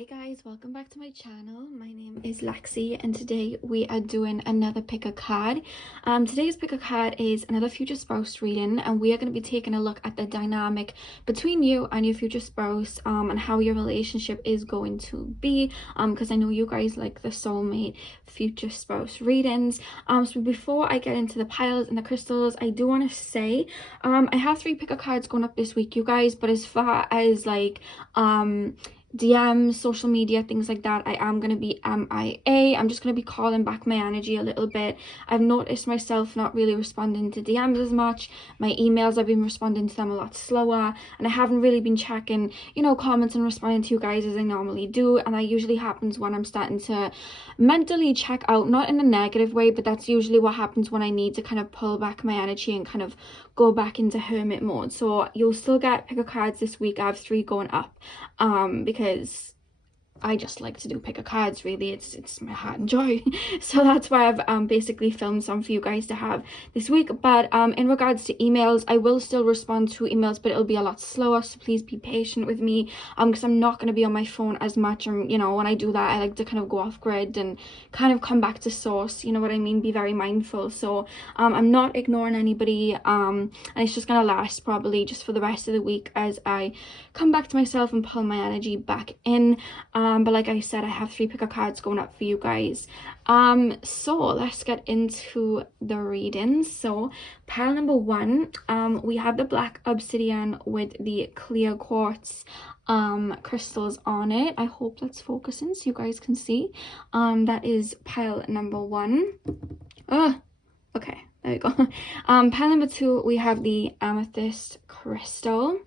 Hey guys, welcome back to my channel. My name is Lexi and today we are doing another pick a card. Today's pick a card is another future spouse reading, and we are going to be taking a look at the dynamic between you and your future spouse, and how your relationship is going to be, because I know you guys like the soulmate future spouse readings. So before I get into the piles and the crystals, I do want to say I have 3 pick a cards going up this week, you guys, but as far as like DMs, social media, things like that, I am going to be MIA. I'm just going to be calling back my energy a little bit. I've noticed myself not really responding to DMs as much. My emails, I've been responding to them a lot slower, and I haven't really been checking, you know, comments and responding to you guys as I normally do. And that usually happens when I'm starting to mentally check out, not in a negative way, but that's usually what happens when I need to kind of pull back my energy and kind of go back into hermit mode. So you'll still get pick a cards this week. I have 3 going up because I just like to do pick a cards, really. It's my heart and joy. So that's why I've basically filmed some for you guys to have this week. But in regards to emails, I will still respond to emails, but it'll be a lot slower, so please be patient with me, because I'm not going to be on my phone as much. And you know, when I do that, I like to kind of go off grid and kind of come back to source, you know what I mean, be very mindful. So I'm not ignoring anybody, and it's just gonna last probably just for the rest of the week as I come back to myself and pull my energy back in. But like I said, I have 3 pick a cards going up for you guys. So let's get into the readings. So pile number 1, we have the black obsidian with the clear quartz crystals on it. I hope that's focusing so you guys can see. That is pile number 1. Okay, there we go. Pile number 2, we have the amethyst crystal.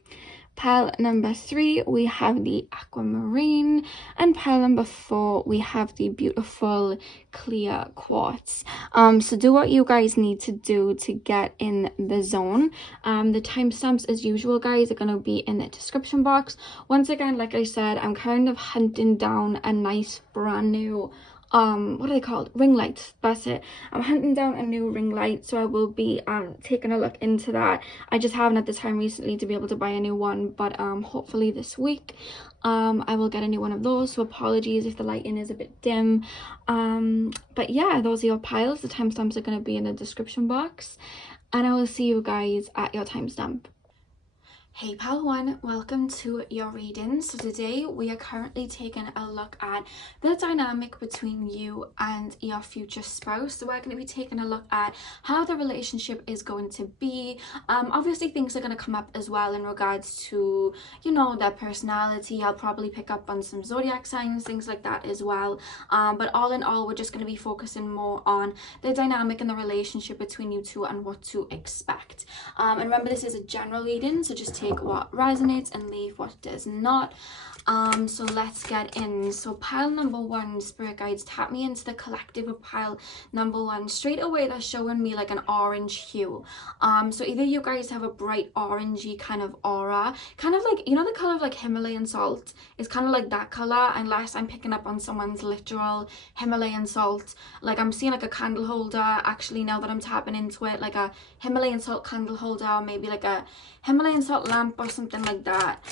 Pile number 3, we have the aquamarine, and pile number 4, we have the beautiful clear quartz. So do what you guys need to do to get in the zone. The timestamps, as usual, guys, are going to be in the description box. Once again, like I said, I'm kind of hunting down a nice brand new what are they called, ring lights. That's it. I'm hunting down a new ring light, so I will be taking a look into that. I just haven't had the time recently to be able to buy a new one, but hopefully this week I will get a new one of those. So apologies if the lighting is a bit dim, but yeah, those are your piles. The timestamps are going to be in the description box, and I will see you guys at your timestamp. Hey pile 1, welcome to your reading. So today we are currently taking a look at the dynamic between you and your future spouse. So we're going to be taking a look at how the relationship is going to be. Obviously things are going to come up as well in regards to, you know, their personality. I'll probably pick up on some zodiac signs, things like that as well. But all in all, we're just going to be focusing more on the dynamic and the relationship between you two and what to expect. And remember, this is a general reading, so just take what resonates and leave what does not. So let's get in. So pile number 1, spirit guides, tap me into the collective of pile number 1. Straight away they're showing me like an orange hue. So either you guys have a bright orangey kind of aura, kind of like, you know, the color of like Himalayan salt. It's kind of like that color, unless I'm picking up on someone's literal Himalayan salt. Like I'm seeing like a candle holder, actually, now that I'm tapping into it, like a Himalayan salt candle holder, or maybe like a Himalayan salt lamp or something like that.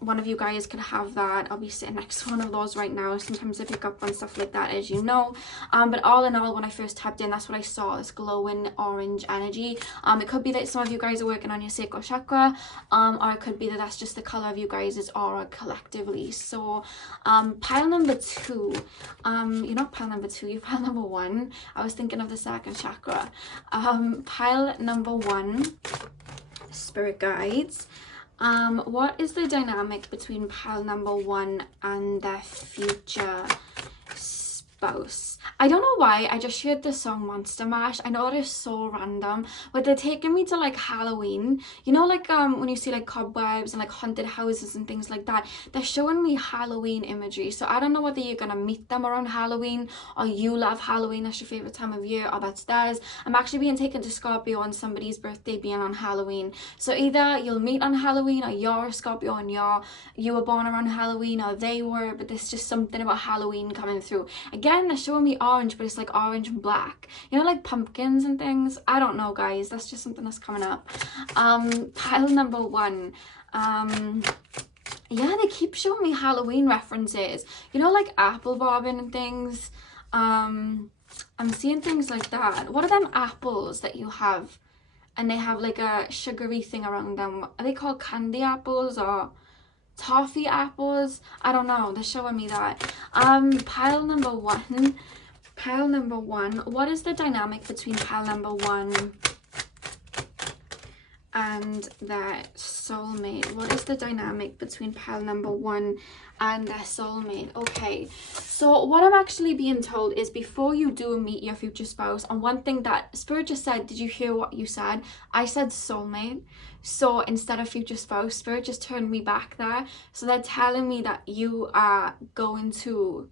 One of you guys could have that. I'll be sitting next to one of those right now. Sometimes I pick up on stuff like that, as you know. But all in all, when I first tapped in, that's what I saw, this glowing orange energy. It could be that some of you guys are working on your sacral chakra, or it could be that that's just the color of you guys' aura collectively. So pile number 2, you're not pile number 2, you're pile number 1. I was thinking of the sacral chakra. Pile number 1, spirit guides, what is the dynamic between pile number 1 and their future spouse? I don't know why I just heard the song Monster Mash. I know it is so random, but they're taking me to like Halloween, you know, like when you see like cobwebs and like haunted houses and things like that. They're showing me Halloween imagery, so I don't know whether you're gonna meet them around Halloween, or you love Halloween, that's your favorite time of year, or that's theirs. I'm actually being taken to Scorpio on somebody's birthday being on Halloween, so either you'll meet on Halloween, or you're a Scorpio and you were born around Halloween, or they were, but there's just something about Halloween coming through. Again, they're showing me orange, but it's like orange and black, you know, like pumpkins and things. I don't know, guys, that's just something that's coming up. Pile number 1, Yeah, they keep showing me Halloween references. You know, like apple bobbing and things. I'm seeing things like that. What are them apples that you have? And they have like a sugary thing around them. Are they called candy apples or toffee apples? I don't know. They're showing me that. Pile number one. Pile number one. What is the dynamic between pile number one and their soulmate? What is the dynamic between pile number one and their soulmate? Okay, so what I'm actually being told is before you do meet your future spouse, and one thing that Spirit just said, did you hear what you said? I said soulmate. So instead of future spouse, Spirit just turned me back there. So they're telling me that you are going to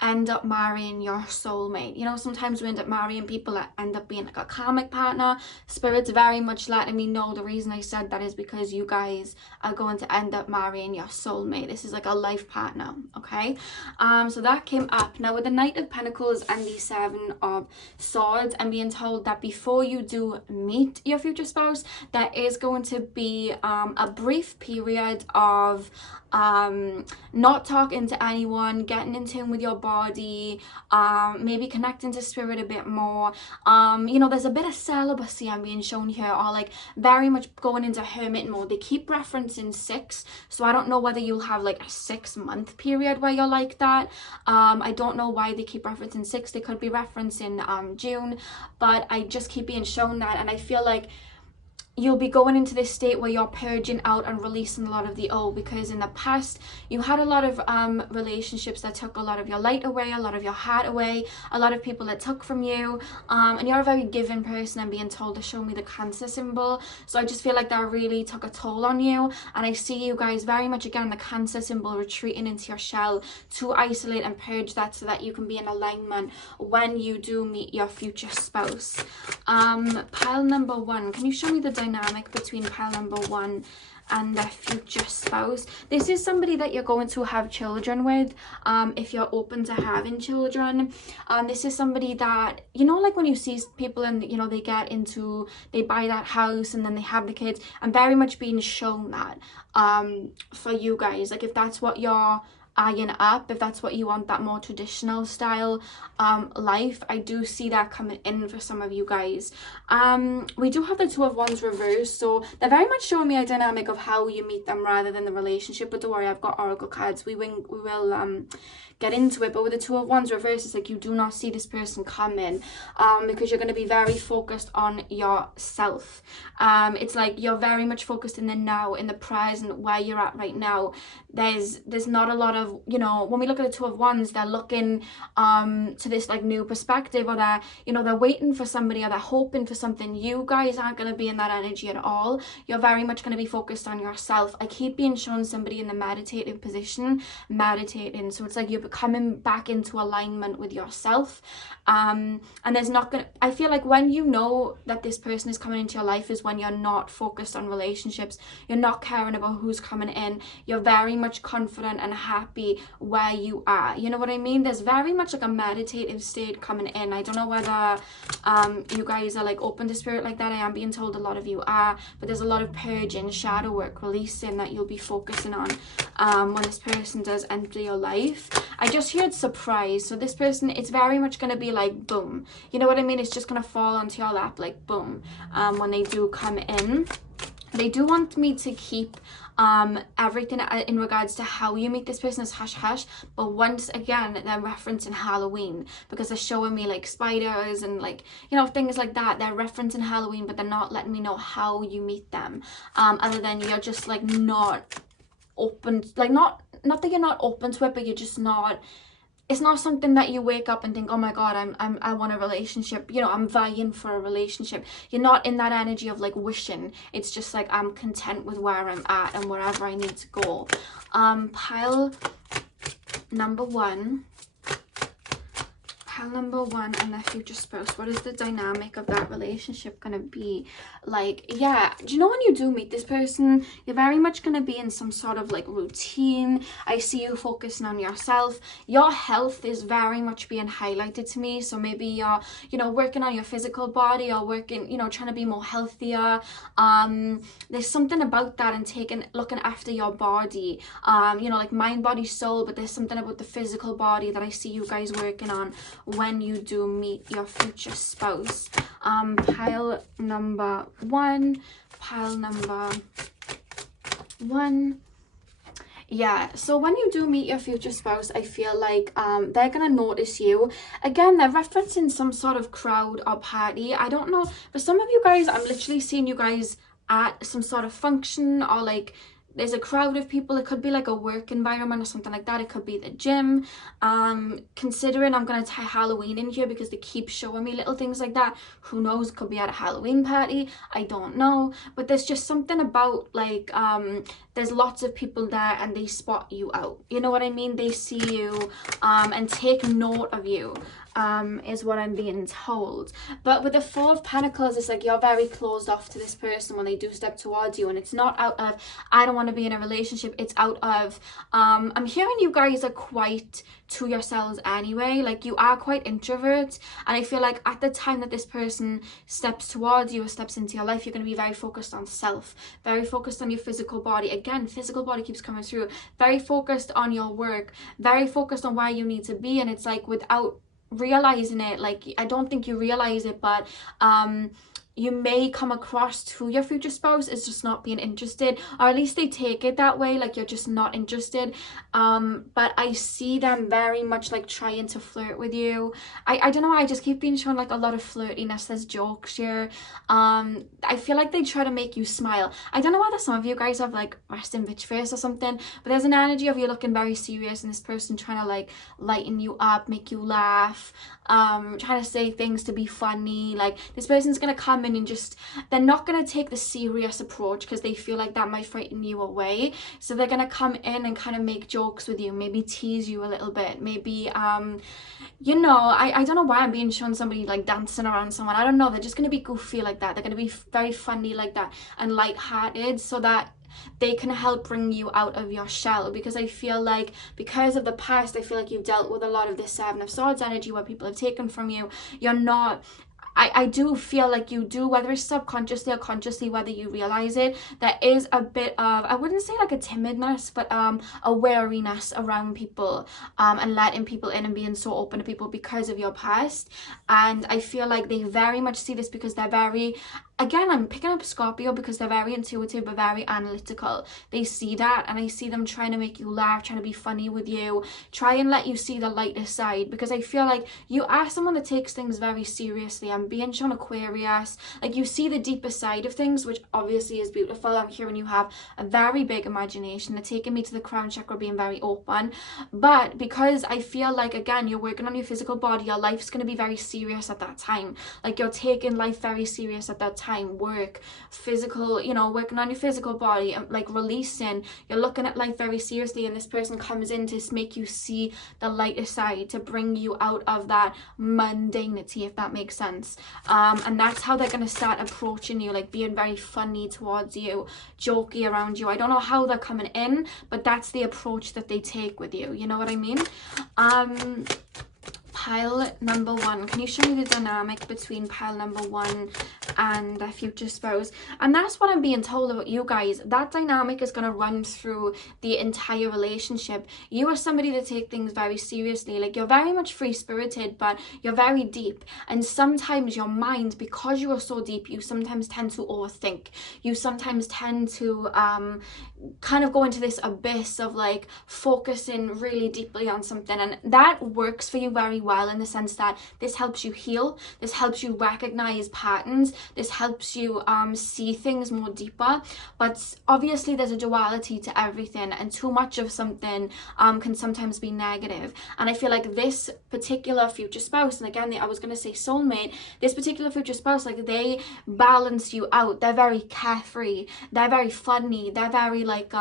end up marrying your soulmate. You know, sometimes we end up marrying people that end up being like a karmic partner. Spirit's very much letting me know the reason I said that is because you guys are going to end up marrying your soulmate. This is like a life partner, okay? So that came up. Now with the Knight of Pentacles and the Seven of Swords, I'm being told that before you do meet your future spouse, there is going to be a brief period of not talking to anyone, getting in tune with your body, maybe connecting to spirit a bit more. You know, there's a bit of celibacy I'm being shown here, or like very much going into hermit mode. They keep referencing 6, so I don't know whether you'll have like a 6-month period where you're like that. I don't know why they keep referencing 6. They could be referencing June, but I just keep being shown that, and I feel like you'll be going into this state where you're purging out and releasing a lot of the old, because in the past you had a lot of relationships that took a lot of your light away, a lot of your heart away, a lot of people that took from you, and you're a very giving person. I'm being told to show me the Cancer symbol, so I just feel like that really took a toll on you, and I see you guys very much again the Cancer symbol retreating into your shell to isolate and purge that so that you can be in alignment when you do meet your future spouse. Pile number one, can you show me the dynamic between pile number one and their future spouse? This is somebody that you're going to have children with, if you're open to having children. This is somebody that, you know, like when you see people and, you know, they buy that house and then they have the kids. I'm very much being shown that for you guys, like if that's what you're eyeing up, if that's what you want, that more traditional style life, I do see that coming in for some of you guys. We do have the Two of Wands reversed, so they're very much showing me a dynamic of how you meet them rather than the relationship. But don't worry, I've got oracle cards. We will get into it. But with the Two of Wands reversed, it's like you do not see this person coming, because you're going to be very focused on yourself. It's like you're very much focused in the now, in the present, where you're at right now. There's not a lot of, you know, when we look at the Two of Wands, they're looking to this like new perspective, or they're, you know, they're waiting for somebody, or they're hoping for something. You guys aren't going to be in that energy at all. You're very much going to be focused on yourself. I keep being shown somebody in the meditative position, meditating, so it's like you're coming back into alignment with yourself. And there's not gonna, I feel like when you know that this person is coming into your life is when you're not focused on relationships, you're not caring about who's coming in, you're very much confident and happy where you are, you know what I mean? There's very much like a meditative state coming in. I don't know whether you guys are like open to spirit like that. I am being told a lot of you are, but there's a lot of purging, shadow work, releasing that you'll be focusing on when this person does enter your life. I just heard surprise, so this person, it's very much going to be like boom, you know what I mean? It's just going to fall onto your lap like boom when they do come in. They do want me to keep everything in regards to how you meet this person as hush hush, but once again they're referencing Halloween, because they're showing me like spiders and like, you know, things like that. They're referencing Halloween, but they're not letting me know how you meet them, other than you're just like not open, like not that you're not open to it, but you're just not, it's not something that you wake up and think, oh my god, I want a relationship, you know, I'm vying for a relationship. You're not in that energy of like wishing. It's just like I'm content with where I'm at and wherever I need to go. Pile number one pile number one and their future spouse. What is the dynamic of that relationship gonna be like? Yeah, do you know when you do meet this person, you're very much gonna be in some sort of like routine. I see you focusing on yourself. Your health is very much being highlighted to me. So maybe you're, you know, working on your physical body, or working, you know, trying to be more healthier. There's something about that, and looking after your body, you know, like mind, body, soul. But there's something about the physical body that I see you guys working on when you do meet your future spouse. Pile number one. Yeah, so when you do meet your future spouse, I feel like they're gonna notice you. Again, they're referencing some sort of crowd or party. I don't know, for some of you guys, I'm literally seeing you guys at some sort of function, or like there's a crowd of people. It could be like a work environment or something like that. It could be the gym. Considering I'm gonna tie Halloween in here because they keep showing me little things like that, who knows, it could be at a Halloween party, I don't know. But there's just something about like there's lots of people there and they spot you out, you know what I mean? They see you and take note of you, is what I'm being told. But with the Four of Pentacles, it's like you're very closed off to this person when they do step towards you, and it's not out of I don't want to be in a relationship. It's out of I'm hearing you guys are quite to yourselves anyway. Like you are quite introverts, and I feel like at the time that this person steps towards you or steps into your life, you're going to be very focused on self, very focused on your physical body. Again, physical body keeps coming through. Very focused on your work, very focused on where you need to be. And it's like without realizing it, like I don't think you realize it, but you may come across to your future spouse as just not being interested, or at least they take it that way, like you're just not interested. But I see them very much like trying to flirt with you. I don't know, I just keep being shown like a lot of flirtiness. There's jokes here. I feel like they try to make you smile. I don't know whether some of you guys have like resting bitch face or something, but there's an energy of you looking very serious and this person trying to like lighten you up, make you laugh, trying to say things to be funny. Like this person's gonna come in and just, they're not gonna take the serious approach because they feel like that might frighten you away. So they're gonna come in and kind of make jokes with you, maybe tease you a little bit, maybe you know, I don't know why I'm being shown somebody like dancing around someone. I don't know, they're just gonna be goofy like that. They're gonna be very funny like that and light-hearted, so that they can help bring you out of your shell. Because I feel like because of the past, I feel like you've dealt with a lot of this Seven of Swords energy where people have taken from you. You're not, I do feel like you do, whether it's subconsciously or consciously, whether you realize it, there is a bit of, I wouldn't say like a timidness, but a wariness around people, and letting people in and being so open to people because of your past. And I feel like they very much see this because they're very, again, I'm picking up Scorpio because they're very intuitive but very analytical. They see that, and I see them trying to make you laugh, trying to be funny with you, try and let you see the lighter side, because I feel like you are someone that takes things very seriously. I'm being shown Aquarius, like you see the deeper side of things, which obviously is beautiful. I'm hearing you have a very big imagination. They're taking me to the crown chakra, being very open. But because I feel like, again, you're working on your physical body, your life's going to be very serious at that time. Like you're taking life very serious at that time. Work, physical, you know, working on your physical body, like releasing, you're looking at life very seriously, and this person comes in to make you see the lighter side, to bring you out of that mundanity, if that makes sense. And that's how they're going to start approaching you, like being very funny towards you, jokey around you. I don't know how they're coming in, but that's the approach that they take with you, you know what I mean? Pile number one, can you show me the dynamic between pile number one and their future spouse? And that's what I'm being told about you guys. That dynamic is going to run through the entire relationship. You are somebody that take things very seriously. Like you're very much free-spirited, but you're very deep. And sometimes your mind, because you are so deep, you sometimes tend to overthink. You sometimes tend to kind of go into this abyss of like focusing really deeply on something. And that works for you very well, in the sense that this helps you heal, this helps you recognize patterns, this helps you see things more deeper. But obviously there's a duality to everything, and too much of something can sometimes be negative. And I feel like this particular future spouse, and again I was going to say soulmate, this particular future spouse, like they balance you out. They're very carefree, they're very funny, they're very like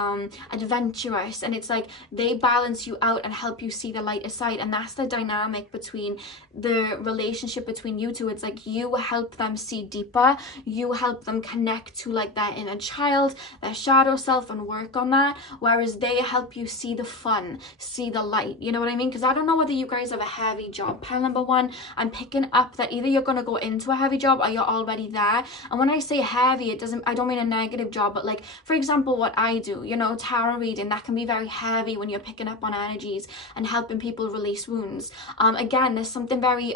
adventurous, and it's like they balance you out and help you see the lighter side. And that's the dynamic between the relationship between you two. It's like you help them see deeper, you help them connect to like their inner child, their shadow self, and work on that, whereas they help you see the fun, see the light. You know what I mean? Because I don't know whether you guys have a heavy job. Pile number one, I'm picking up that either you're going to go into a heavy job or you're already there. And when I say heavy, I don't mean a negative job, but like for example what I do, you know, tarot reading, that can be very heavy when you're picking up on energies and helping people release wounds. Again, there's something very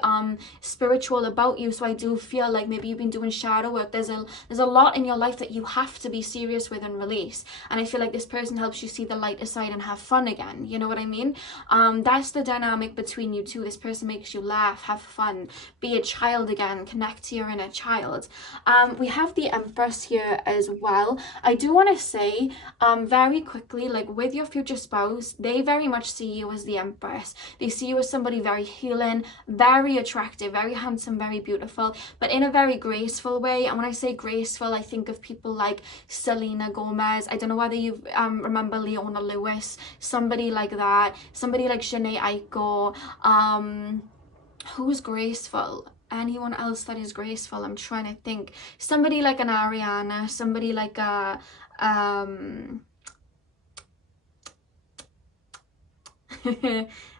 spiritual about you. So I do feel like maybe you've been doing shadow work. There's a lot in your life that you have to be serious with and release, and I feel like this person helps you see the lighter side and have fun again. You know what I mean? That's the dynamic between you two. This person makes you laugh, have fun, be a child again, connect to your inner child. We have the Empress here as well. I do want to say very quickly, like with your future spouse, they very much see you as the Empress. They see you as somebody very healing, very attractive, very handsome, very beautiful, but in a very graceful way. And when I say graceful, I think of people like Selena Gomez. I don't know whether you remember Leona Lewis, somebody like that, somebody like Jhené Aiko. Who's graceful? Anyone else that is graceful? I'm trying to think. Somebody like an Ariana, somebody like a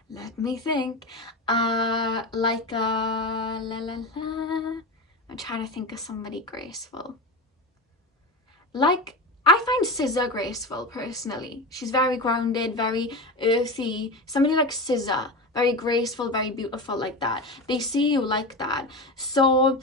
let me think. Like a I'm trying to think of somebody graceful. Like, I find SZA graceful personally. She's very grounded, very earthy. Somebody like SZA, very graceful, very beautiful, like that. They see you like that. So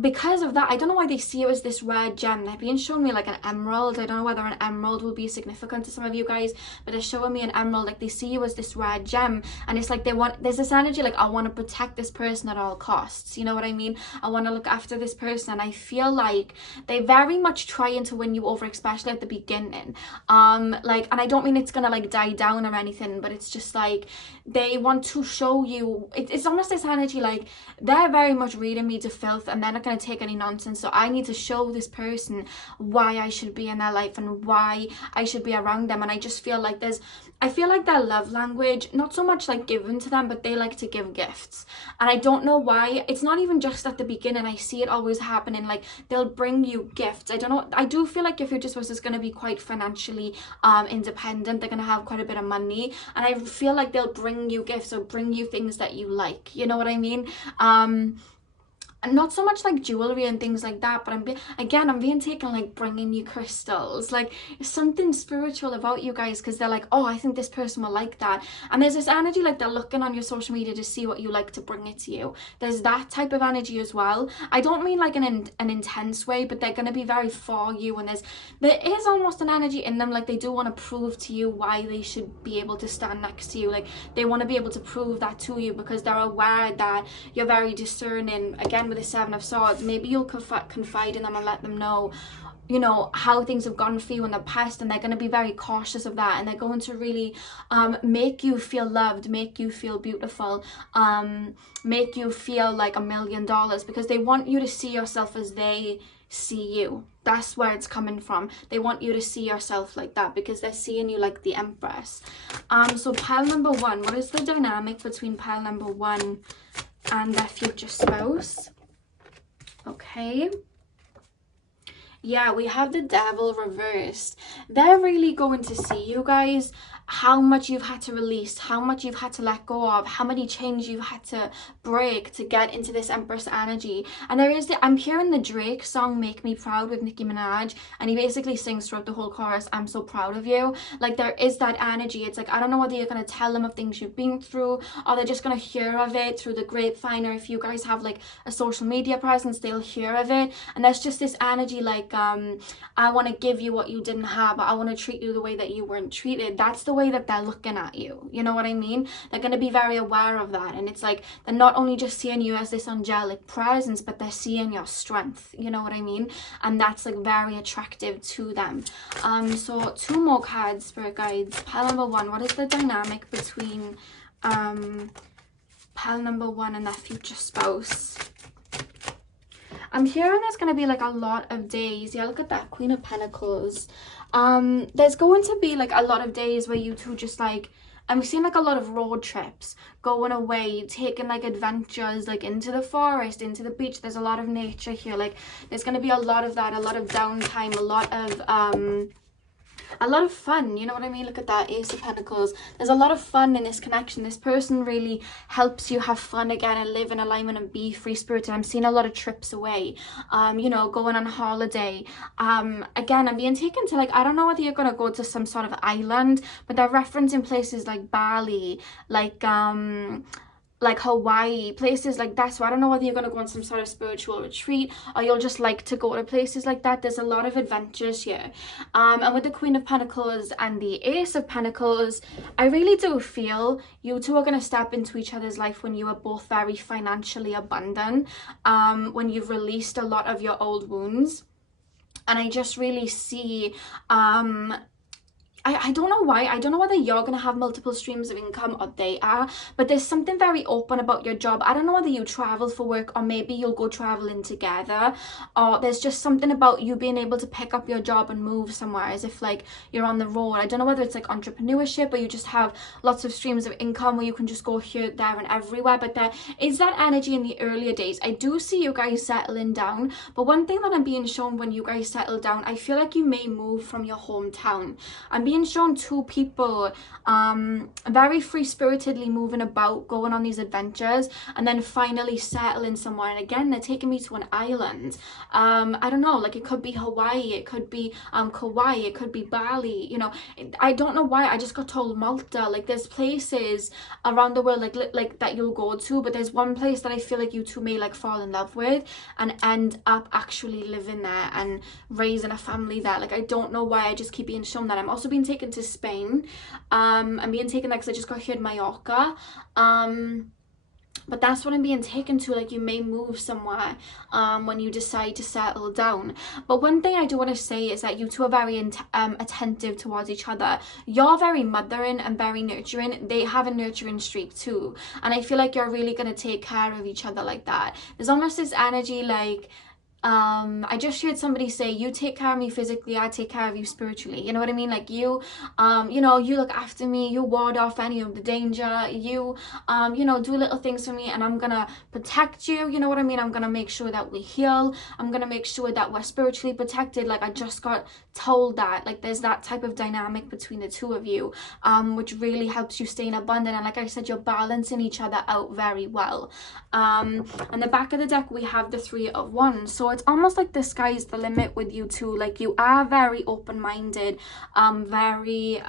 because of that, I don't know why they see you as this rare gem. They're being shown me like an emerald. I don't know whether an emerald will be significant to some of you guys, but they're showing me an emerald. Like they see you as this rare gem, and it's like there's this energy like I want to protect this person at all costs. You know what I mean? I want to look after this person. I feel like they very much trying to win you over, especially at the beginning. Like, and I don't mean it's gonna like die down or anything, but it's just like they want to show you. It's almost this energy like they're very much reading me to filth, and then going to take any nonsense. So I need to show this person why I should be in their life and why I should be around them. And I just feel like I feel like their love language, not so much like given to them, but they like to give gifts. And I don't know why. It's not even just at the beginning. I see it always happening. Like they'll bring you gifts. I don't know. I do feel like your future spouse is going to be quite financially independent. They're going to have quite a bit of money. And I feel like they'll bring you gifts or bring you things that you like. You know what I mean? And not so much like jewelry and things like that, but I'm being taken like bringing you crystals. Like something spiritual about you guys, because they're like, oh, I think this person will like that. And there's this energy like they're looking on your social media to see what you like to bring it to you. There's that type of energy as well. I don't mean like an intense way, but they're going to be very for you, and there is almost an energy in them like they do want to prove to you why they should be able to stand next to you. Like they want to be able to prove that to you because they're aware that you're very discerning. Again, with the Seven of Swords, maybe you'll confide in them and let them know, you know, how things have gone for you in the past, and they're going to be very cautious of that, and they're going to really make you feel loved, make you feel beautiful, make you feel like $1 million, because they want you to see yourself as they see you. That's where it's coming from. They want you to see yourself like that because they're seeing you like the Empress. So pile number one, what is the dynamic between pile number one and their future spouse? Okay. Yeah, we have the Devil reversed. They're really going to see you guys, how much you've had to release, how much you've had to let go of, how many chains you've had to break to get into this Empress energy. And I'm hearing the Drake song Make Me Proud with Nicki Minaj, and he basically sings throughout the whole chorus, I'm so proud of you. Like there is that energy. It's like, I don't know whether you're going to tell them of things you've been through, or they're just going to hear of it through the grapevine, or if you guys have like a social media presence, they'll hear of it. And there's just this energy like, I want to give you what you didn't have, but I want to treat you the way that you weren't treated. That's the way way that they're looking at you. You know what I mean? They're going to be very aware of that. And it's like they're not only just seeing you as this angelic presence, but they're seeing your strength. You know what I mean? And that's like very attractive to them. So 2 more cards, spirit guides. Pile number 1, what is the dynamic between pile number 1 and their future spouse? I'm hearing there's going to be like a lot of days. Yeah, look at that, Queen of Pentacles. There's going to be like a lot of days where you two just like, I'm seeing like a lot of road trips, going away, taking like adventures, like into the forest, into the beach. There's a lot of nature here. Like there's going to be a lot of that, a lot of downtime, a lot of fun. You know what I mean? Look at that, Ace of Pentacles. There's a lot of fun in this connection. This person really helps you have fun again and live in alignment and be free spirited. I'm seeing a lot of trips away, you know, going on holiday. Again, I'm being taken to like, I don't know whether you're gonna go to some sort of island, but they're referencing places like Bali, like Hawaii, places like that. So I don't know whether you're going to go on some sort of spiritual retreat or you'll just like to go to places like that. There's a lot of adventures here. And with the Queen of Pentacles and the Ace of Pentacles, I really do feel you two are going to step into each other's life when you are both very financially abundant, when you've released a lot of your old wounds. And I just really see I don't know why. I don't know whether you're going to have multiple streams of income or they are, but there's something very open about your job. I don't know whether you travel for work or maybe you'll go traveling together, or there's just something about you being able to pick up your job and move somewhere as if like you're on the road. I don't know whether it's like entrepreneurship or you just have lots of streams of income where you can just go here, there and everywhere, but there is that energy in the earlier days. I do see you guys settling down, but one thing that I'm being shown when you guys settle down, I feel like you may move from your hometown. I'm being shown 2 people very free-spiritedly moving about, going on these adventures and then finally settling somewhere. And again, they're taking me to an island. I don't know, like it could be Hawaii, it could be Kauai, it could be Bali, you know. I don't know why I just got told Malta. Like there's places around the world like that you'll go to, but there's one place that I feel like you two may like fall in love with and end up actually living there and raising a family there. Like I don't know why I just keep being shown that. I'm also being taken to Spain. I'm being taken there because I just got here in Mallorca. But that's what I'm being taken to. Like you may move somewhere when you decide to settle down. But one thing I do want to say is that you two are very attentive towards each other. You're very mothering and very nurturing. They have a nurturing streak too, and I feel like you're really going to take care of each other like that. There's almost this energy like I just heard somebody say, you take care of me physically, I take care of you spiritually. You know what I mean? Like you, you know, you look after me, you ward off any of the danger, you, you know, do little things for me and I'm gonna protect you. You know what I mean? I'm gonna make sure that we heal. I'm gonna make sure that we're spiritually protected. Like I just got told that, like there's that type of dynamic between the 2 of you, which really helps you stay in abundance. And like I said, you're balancing each other out very well. On the back of the deck, we have the 3 of Wands. So it's almost like the sky's the limit with you two. Like you are very open-minded, very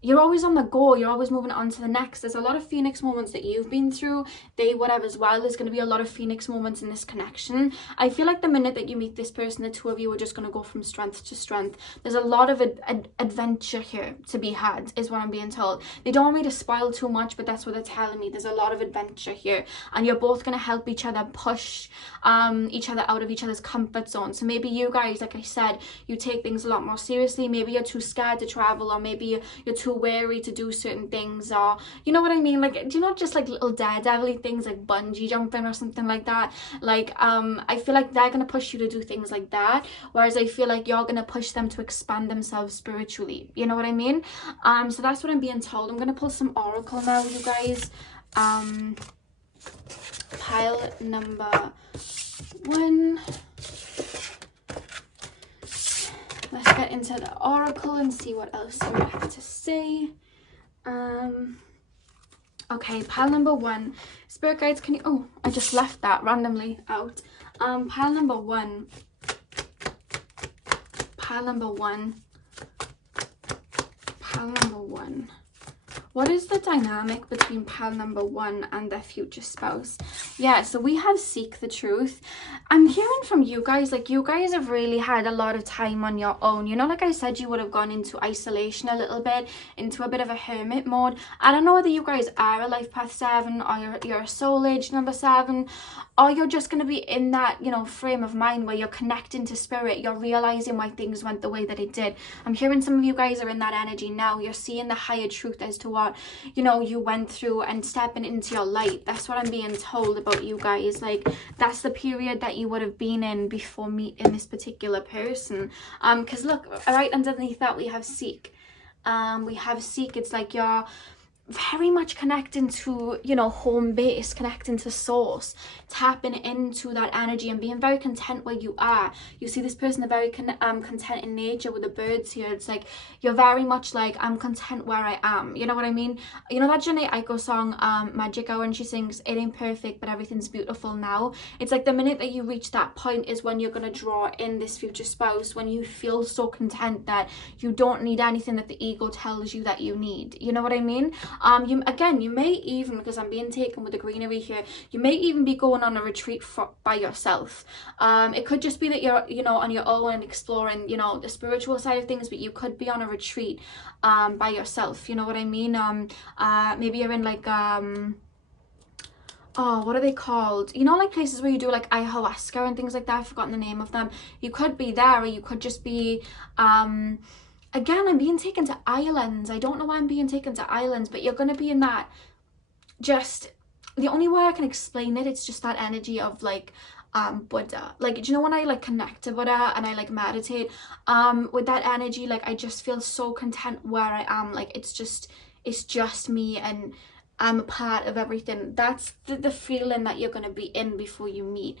you're always on the go, you're always moving on to the next. There's a lot of phoenix moments that you've been through, they would have as well. There's going to be a lot of phoenix moments in this connection. I feel like the minute that you meet this person, the 2 of you are just going to go from strength to strength. There's a lot of adventure here to be had, is what I'm being told. They don't want me to spoil too much, but that's what they're telling me. There's a lot of adventure here, and you're both going to help each other push each other out of each other's comfort zone. So maybe you guys, like I said, you take things a lot more seriously. Maybe you're too scared to travel, or maybe you're too wary to do certain things, or you know what I mean, like, do you know, just like little daredevil things like bungee jumping or something like that. Like I feel like they're gonna push you to do things like that, whereas I feel like you're gonna push them to expand themselves spiritually. You know what I mean? So that's what I'm being told. I'm gonna pull some oracle now, you guys. Pile number 1. Let's get into the oracle and see what else you have to say. Okay, pile number 1. Spirit guides, can you... Oh, I just left that randomly out. Pile number 1. Pile number 1. Pile number 1. What is the dynamic between pile number 1 and their future spouse? Yeah, so we have seek the truth. I'm hearing from you guys, like you guys have really had a lot of time on your own. You know, like I said, you would have gone into isolation a little bit, into a bit of a hermit mode. I don't know whether you guys are a life path 7 or you're a soul age number 7, or you're just going to be in that, you know, frame of mind where you're connecting to spirit. You're realizing why things went the way that it did. I'm hearing some of you guys are in that energy now. You're seeing the higher truth as to what, you know, you went through and stepping into your light. That's what I'm being told about you guys. Like, that's the period that you would have been in before meeting this particular person. Because look, right underneath that we have seek. We have seek. It's like you're very much connecting to, you know, home base, connecting to source, tapping into that energy and being very content where you are. You see this person, they're very content in nature with the birds here. It's like you're very much like, I'm content where I am. You know what I mean? You know that Janae Aiko song, Magic Hour, and she sings, it ain't perfect, but everything's beautiful now. It's like the minute that you reach that point is when you're going to draw in this future spouse, when you feel so content that you don't need anything that the ego tells you that you need. You know what I mean? You may even, because I'm being taken with the greenery here, you may even be going on a retreat by yourself. It could just be that you're, you know, on your own and exploring, you know, the spiritual side of things, but you could be on a retreat by yourself. You know what I mean? Maybe you're in like oh, what are they called? You know, like places where you do like ayahuasca and things like that. I've forgotten the name of them. You could be there, or you could just be again, I'm being taken to islands. I don't know why I'm being taken to islands, but you're going to be in that, just, the only way I can explain it, it's just that energy of like Buddha. Like, do you know when I like connect to Buddha and I like meditate with that energy, like I just feel so content where I am. Like it's just me and I'm a part of everything. That's the feeling that you're going to be in before you meet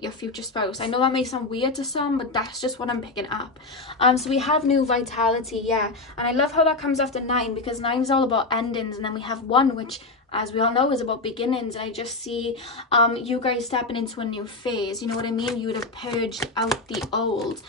your future spouse. I know that may sound weird to some, but that's just what I'm picking up. So we have new vitality, yeah, and I love how that comes after 9, because 9 is all about endings, and then we have 1, which, as we all know, is about beginnings. And I just see you guys stepping into a new phase. You know what I mean? You would have purged out the old.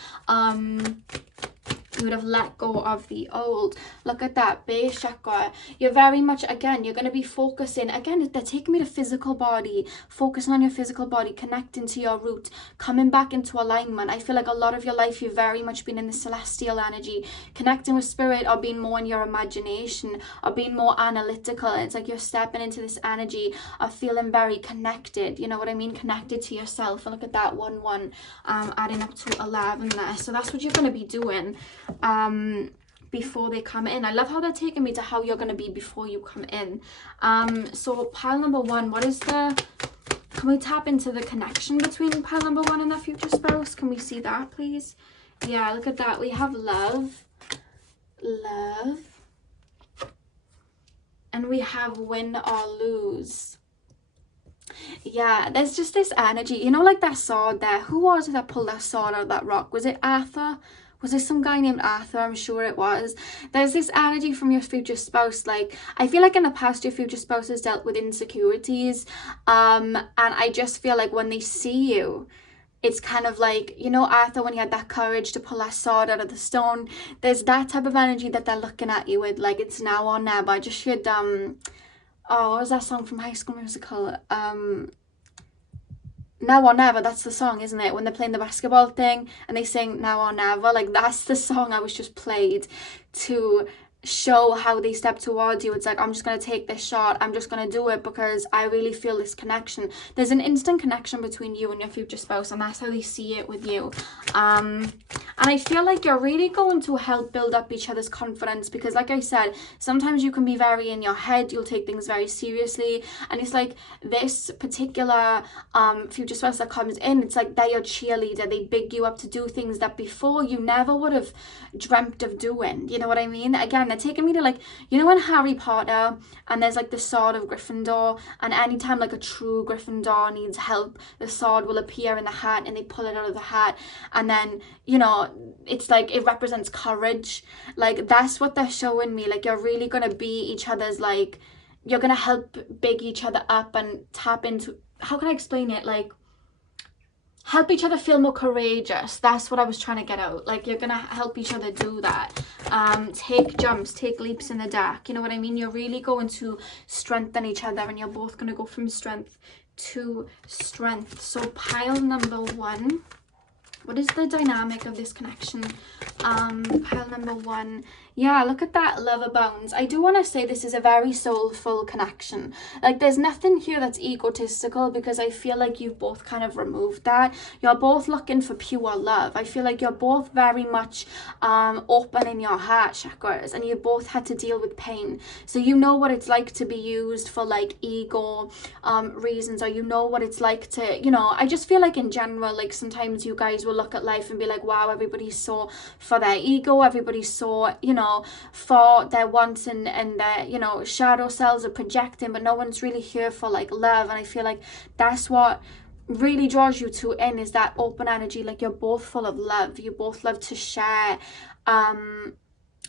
You would have let go of the old. Look at that base chakra. You're very much, again, you're going to be focusing, again, they're taking me to physical body, focusing on your physical body, connecting to your root, coming back into alignment. I feel like a lot of your life you've very much been in the celestial energy, connecting with spirit, or being more in your imagination, or being more analytical. It's like you're stepping into this energy of feeling very connected. You know what I mean? Connected to yourself. And look at that 1-1 adding up to 11 there. So that's what you're going to be doing before they come in. I love how they're taking me to how you're going to be before you come in. So pile number 1, what is the, can we tap into the connection between pile number 1 and their future spouse? Can we see that, please? Yeah, look at that. We have love, and we have win or lose. Yeah, there's just this energy, you know, like that sword there. Who was it that pulled that sword out of that rock? Was it Arthur? Was it some guy named Arthur? I'm sure it was. There's this energy from your future spouse. Like, I feel like in the past your future spouse has dealt with insecurities, and I just feel like when they see you, it's kind of like, you know, Arthur, when he had that courage to pull that sword out of the stone, there's that type of energy that they're looking at you with, like it's now or never. I just heard oh, what was that song from High School Musical? Now or Never, that's the song, isn't it? When they're playing the basketball thing and they sing Now or Never, like that's the song I was just played to show how they step towards you. It's like, I'm just going to take this shot, I'm just going to do it because I really feel this connection. There's an instant connection between you and your future spouse, and that's how they see it with you. And I feel like you're really going to help build up each other's confidence, because like I said, sometimes you can be very in your head, you'll take things very seriously, and it's like this particular future spouse that comes in, it's like they're your cheerleader. They big you up to do things that before you never would have dreamt of doing. You know what I mean? Again, they're taking me to, like, you know, in Harry Potter, and there's like the sword of Gryffindor, and anytime like a true Gryffindor needs help, the sword will appear in the hat, and they pull it out of the hat, and then, you know, it's like it represents courage. Like that's what they're showing me. Like you're really gonna be each other's, like, you're gonna help big each other up and tap into, how can I explain it, like help each other feel more courageous. That's what I was trying to get out. Like, you're gonna help each other do that. Take jumps, take leaps in the dark, you know what I mean? You're really going to strengthen each other, and you're both going to go from strength to strength. So pile number one, what is the dynamic of this connection? Pile number one, yeah, look at that, love abounds. I do want to say this is a very soulful connection. Like, there's nothing here that's egotistical, because I feel like you've both kind of removed that. You're both looking for pure love. I feel like you're both very much open in your heart chakras, and you both had to deal with pain. So you know what it's like to be used for like ego reasons, or you know what it's like to, you know, I just feel like in general, like sometimes you guys will look at life and be like, wow, everybody's so for their ego, everybody's so, you know, for their wants and their, you know, shadow selves are projecting, but no one's really here for like love. And I feel like that's what really draws you to in, is that open energy. Like, you're both full of love. You both love to share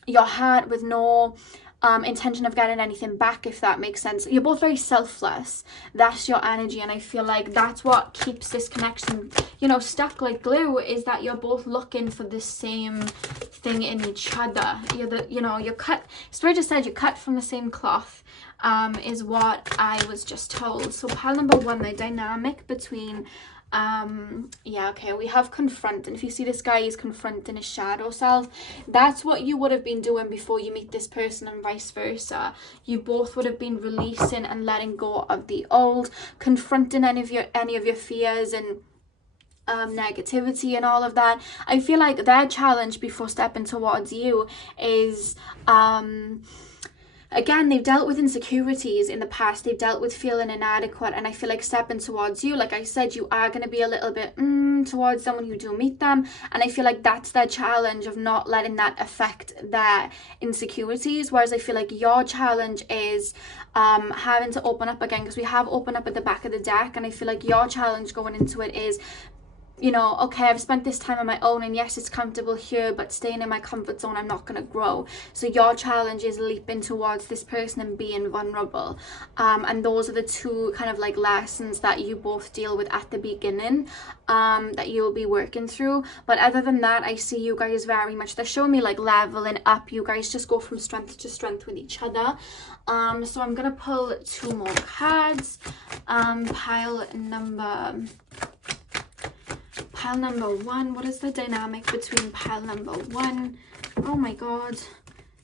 your heart with no intention of getting anything back, if that makes sense. You're both very selfless. That's your energy, and I feel like that's what keeps this connection, you know, stuck like glue, is that you're both looking for the same thing in each other. You're cut, Spirit just said you're cut from the same cloth, is what I was just told. So pile number one, the dynamic between yeah, okay, we have confront, and if you see this guy is confronting his shadow self, that's what you would have been doing before you meet this person, and vice versa. You both would have been releasing and letting go of the old, confronting any of your fears and negativity and all of that. I feel like their challenge before stepping towards you is again, they've dealt with insecurities in the past. They've dealt with feeling inadequate. And I feel like stepping towards you, like I said, you are going to be a little bit towards them when you do meet them. And I feel like that's their challenge, of not letting that affect their insecurities. Whereas I feel like your challenge is having to open up again, because we have opened up at the back of the deck. And I feel like your challenge going into it is, you know, okay, I've spent this time on my own, and yes, it's comfortable here, but staying in my comfort zone, I'm not going to grow. So your challenge is leaping towards this person and being vulnerable. And those are the two kind of like lessons that you both deal with at the beginning, that you'll be working through. But other than that, I see you guys very much, they're showing me like leveling up. You guys just go from strength to strength with each other. So I'm going to pull two more cards. Pile number one, what is the dynamic between pile number one? Oh my god,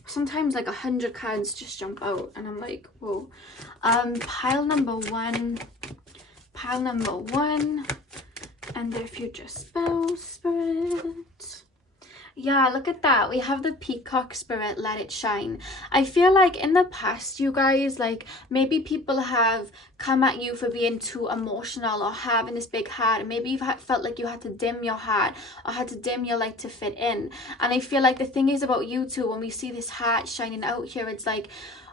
sometimes like 100 cards just jump out and I'm like, whoa. Pile number one and their future spouse, Spirit. Yeah, look at that. We have the peacock, Spirit, let it shine. I feel like in the past, you guys, like maybe people have come at you for being too emotional or having this big heart. Maybe you've felt like you had to dim your heart or had to dim your light to fit in. And I feel like the thing is about you two, when we see this heart shining out here, it's like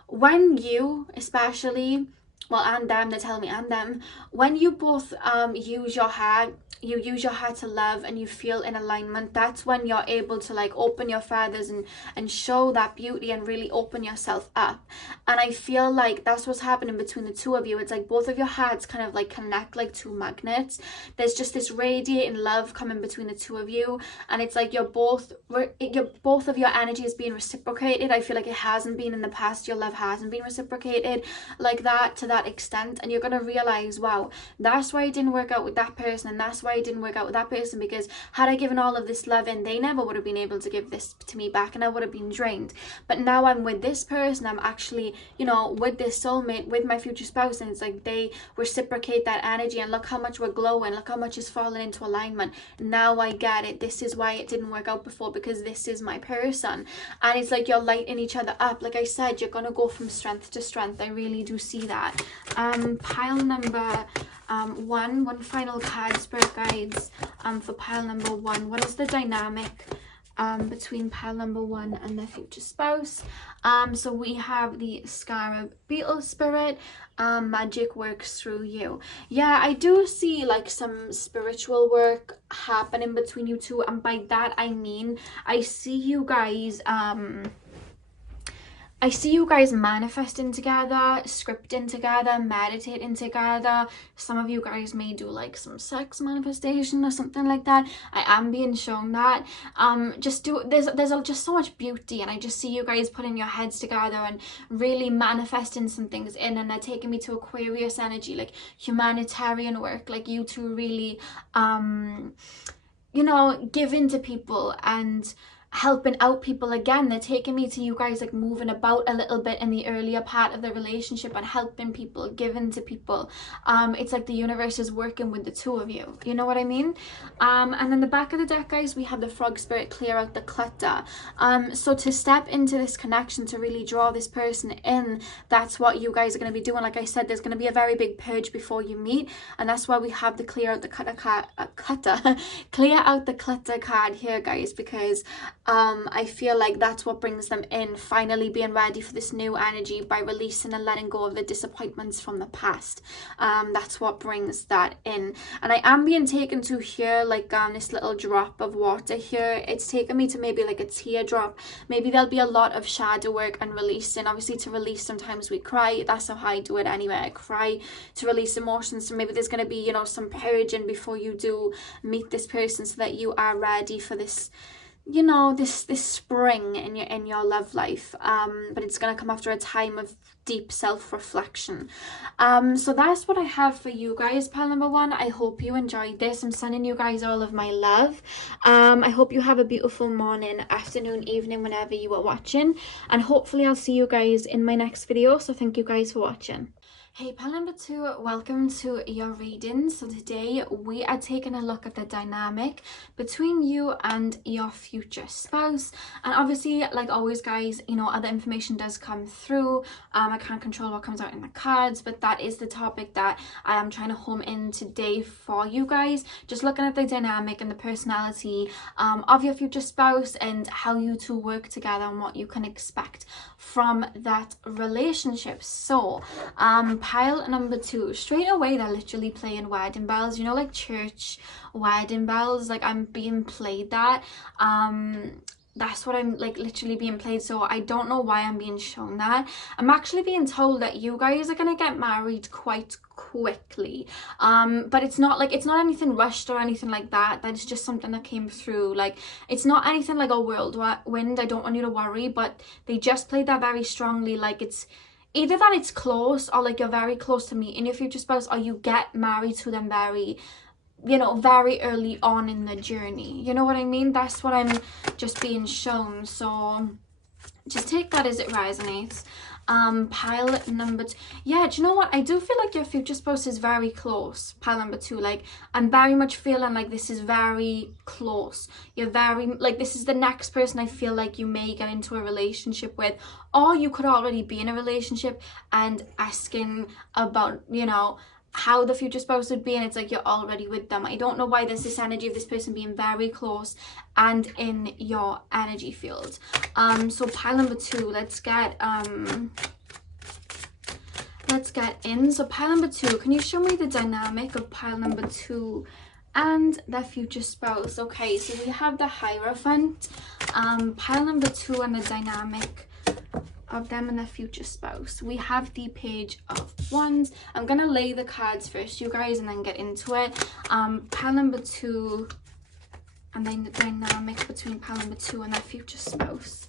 when you especially, well, and them, they're telling me, and them, when you both use your heart, you use your heart to love, and you feel in alignment, that's when you're able to like open your feathers and show that beauty and really open yourself up. And I feel like that's what's happening between the two of you. It's like both of your hearts kind of like connect like two magnets. There's just this radiating love coming between the two of you, and it's like you're both of your energy is being reciprocated. I feel like it hasn't been in the past. Your love hasn't been reciprocated like that, to that extent, and you're gonna realize, wow, that's why it didn't work out with that person, and that's why it didn't work out with that person, because had I given all of this love in, they never would have been able to give this to me back, and I would have been drained. But now I'm with this person, I'm actually, you know, with this soulmate, with my future spouse, and it's like they reciprocate that energy, and look how much we're glowing, look how much is falling into alignment. Now I get it. This is why it didn't work out before, because this is my person. And it's like you're lighting each other up. Like I said, you're gonna go from strength to strength. I really do see that. Pile number one final card, Spirit Guides, for pile number one. What is the dynamic between pile number one and their future spouse? So we have the scarab beetle, Spirit. Magic works through you. Yeah, I do see like some spiritual work happening between you two, and by that I mean I see you guys I see you guys manifesting together, scripting together, meditating together. Some of you guys may do like some sex manifestation or something like that. I am being shown that. There's just so much beauty, and I just see you guys putting your heads together and really manifesting some things in, and they're taking me to Aquarius energy, like humanitarian work, like you two really you know, giving to people and helping out people. Again, they're taking me to you guys like moving about a little bit in the earlier part of the relationship and helping people, giving to people. It's like the universe is working with the two of you, you know what I mean? And then the back of the deck, guys, we have the frog spirit, clear out the clutter. So to step into this connection, to really draw this person in, that's what you guys are going to be doing. Like I said, there's going to be a very big purge before you meet, and that's why we have the clear out the clear out the clutter card here, guys, because I feel like that's what brings them in, finally being ready for this new energy by releasing and letting go of the disappointments from the past. That's what brings that in. And I am being taken to here, like this little drop of water here. It's taken me to maybe like a teardrop. Maybe there'll be a lot of shadow work and releasing. Obviously, to release, sometimes we cry. That's how I do it anyway. I cry to release emotions. So maybe there's going to be, you know, some purging before you do meet this person, so that you are ready for this, you know, this spring in your love life. But it's gonna come after a time of deep self-reflection. So that's what I have for you guys, pile number one. I hope you enjoyed this. I'm sending you guys all of my love. I hope you have a beautiful morning, afternoon, evening, whenever you are watching, and hopefully I'll see you guys in my next video. So thank you guys for watching. Hey, pile number two, welcome to your reading. So today we are taking a look at the dynamic between you and your future spouse. And obviously, like always, guys, you know, other information does come through. I can't control what comes out in the cards, but that is the topic that I am trying to home in today for you guys. Just looking at the dynamic and the personality of your future spouse, and how you two work together, and what you can expect from that relationship. So pile number two, straight away they're literally playing wedding bells, you know, like church wedding bells. Like I'm being played that. That's what I'm like, literally being played. So I don't know why I'm being shown that. I'm actually being told that you guys are gonna get married quite quickly, but it's not anything rushed or anything like that. That is just something that came through. Like it's not anything like a whirlwind. I don't want you to worry, but they just played that very strongly. Like it's either that it's close, or like you're very close to meeting your future spouse, or you get married to them very, you know, very early on in the journey. You know what I mean? That's what I'm just being shown. So just take that as it resonates. Pile number two, yeah, do you know what, I do feel like your future spouse is very close. Pile number two, like I'm very much feeling like this is very close. You're very, like, this is the next person I feel like you may get into a relationship with, or you could already be in a relationship and asking about, you know, how the future spouse would be, and it's like you're already with them. I don't know why there's this energy of this person being very close and in your energy field. So pile number two, let's get in. So pile number two, can you show me the dynamic of pile number two and their future spouse? Okay, so we have the Hierophant, pile number two, and the dynamic of them and their future spouse. We have the Page of Wands. I'm gonna lay the cards first, you guys, and then get into it. Pile number two, and then the dynamic between pile number two and their future spouse.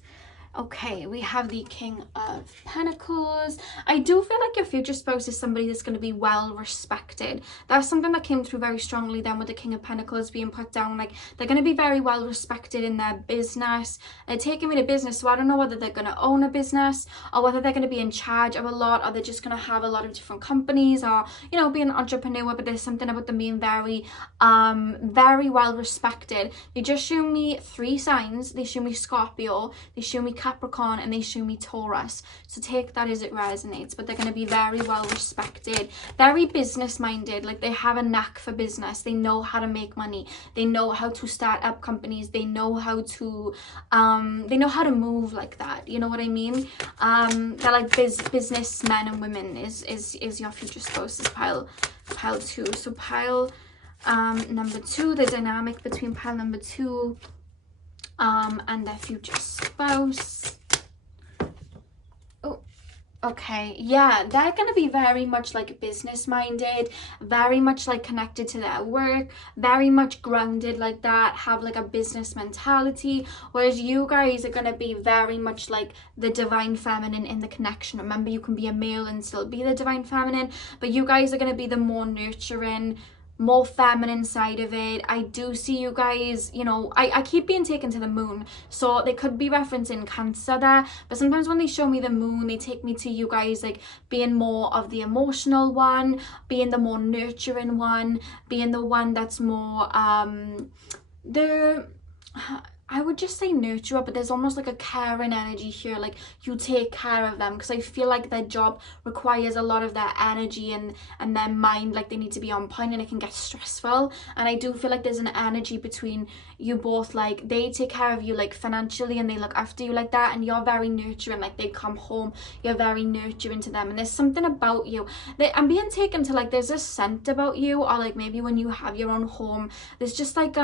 Okay, we have the King of Pentacles. I do feel like your future spouse is somebody that's going to be well respected. That's something that came through very strongly then with the King of Pentacles being put down. Like they're going to be very well respected in their business. They're taking me to business, so I don't know whether they're going to own a business, or whether they're going to be in charge of a lot, or they're just going to have a lot of different companies, or, you know, be an entrepreneur. But there's something about them being very well respected. They just show me three signs. They show me Scorpio, they show me Capricorn, and they show me Taurus. So take that as it resonates. But they're going to be very well respected, very business minded. Like they have a knack for business. They know how to make money. They know how to start up companies. They know how to move like that. You know what I mean? They're like businessmen and women is your future spouse's pile two. So pile number two, the dynamic between pile number two and their future spouse. Okay, yeah, they're gonna be very much like business minded, very much like connected to their work, very much grounded like that, have like a business mentality. Whereas you guys are gonna be very much like the divine feminine in the connection. Remember, you can be a male and still be the divine feminine, but you guys are gonna be the more nurturing, more feminine side of it. I do see you guys, you know, I keep being taken to the moon, so they could be referencing Cancer there, but sometimes when they show me the moon, they take me to you guys like being more of the emotional one, being the more nurturing one, being the one that's more the I would just say nurturer, but there's almost like a caring energy here, like you take care of them, because I feel like their job requires a lot of their energy and their mind, like they need to be on point, and it can get stressful. And I do feel like there's an energy between you both, like they take care of you like financially and they look after you like that, and you're very nurturing, like they come home, you're very nurturing to them. And there's something about you that I'm being taken to, like there's a scent about you, or like maybe when you have your own home, there's just like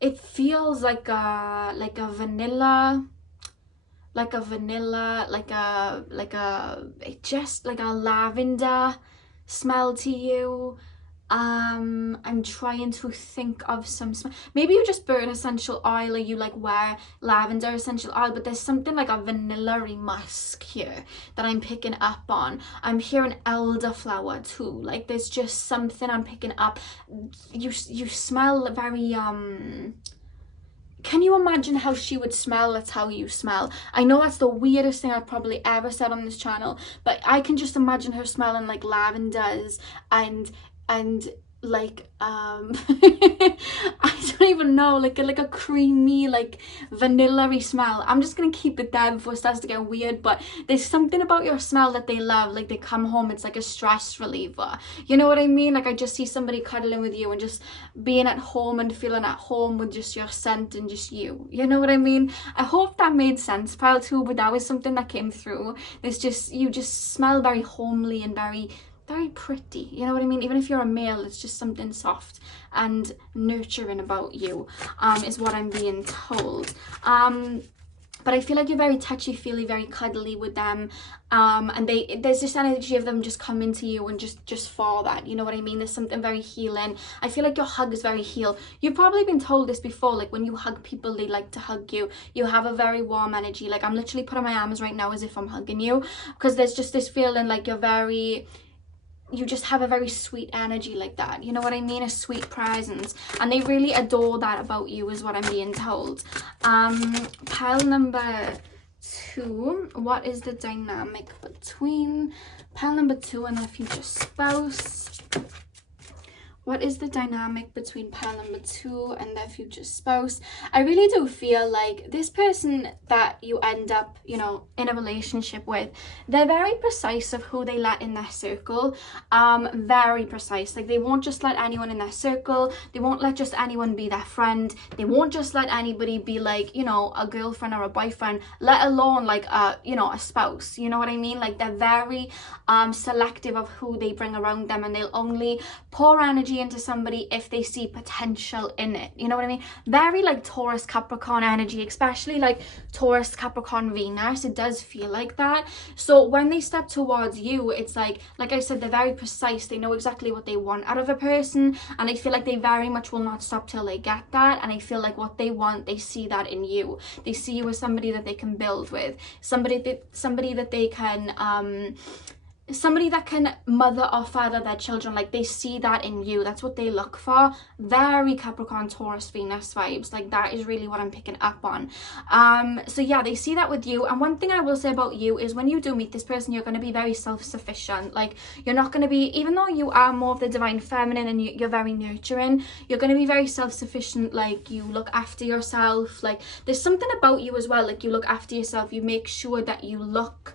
it feels like a vanilla, like a vanilla, it just like a lavender smell to you. I'm trying to think of some smell. Maybe you just burn essential oil, or you like wear lavender essential oil, but there's something like a vanilla-y musk here that I'm picking up on. I'm hearing elderflower too, like there's just something I'm picking up. You smell very can you imagine how she would smell? That's how you smell. I know that's the weirdest thing I've probably ever said on this channel, but I can just imagine her smelling like lavenders and like I don't even know, like a creamy, like vanilla-y smell. I'm just gonna keep it there before it starts to get weird, but there's something about your smell that they love. Like they come home, it's like a stress reliever, you know what I mean? Like I just see somebody cuddling with you and just being at home and feeling at home with just your scent and just you know what I mean? I hope that made sense, pile too, but that was something that came through. There's just, you just smell very homely and very pretty, you know what I mean? Even if you're a male, it's just something soft and nurturing about you, is what I'm being told. But I feel like you're very touchy-feely, very cuddly with them, and there's this energy of them just coming to you and just for that, you know what I mean? There's something very healing. I feel like your hug is very healed. You've probably been told this before, like when you hug people, they like to hug you. You have a very warm energy. Like I'm literally putting my arms right now as if I'm hugging you, because there's just this feeling like you just have a very sweet energy like that, you know what I mean? A sweet presence, and they really adore that about you, is what I'm being told. Pile number 2, what is the dynamic between pile number 2 and their future spouse? What is the dynamic between pile number 2 and their future spouse? I really do feel like this person that you end up, you know, in a relationship with, they're very precise of who they let in their circle. Very precise. Like they won't just let anyone in their circle. They won't let just anyone be their friend. They won't just let anybody be like, you know, a girlfriend or a boyfriend, let alone like you know, a spouse. You know what I mean? Like they're very selective of who they bring around them, and they'll only pour energy into somebody if they see potential in it, you know what I mean? Very like Taurus Capricorn energy, especially like Taurus Capricorn Venus. It does feel like that. So when they step towards you, it's like I said, they're very precise. They know exactly what they want out of a person, and I feel like they very much will not stop till they get that. And I feel like what they want, they see that in you. They see you as somebody that they can build with, somebody that they can somebody that can mother or father their children. Like they see that in you. That's what they look for. Very Capricorn Taurus Venus vibes. Like that is really what I'm picking up on. So yeah, they see that with you. And one thing I will say about you is when you do meet this person, you're going to be very self-sufficient. Like you're not going to be, even though you are more of the divine feminine and you're very nurturing, you're going to be very self-sufficient. Like you look after yourself. Like there's something about you as well. Like you look after yourself. You make sure that you look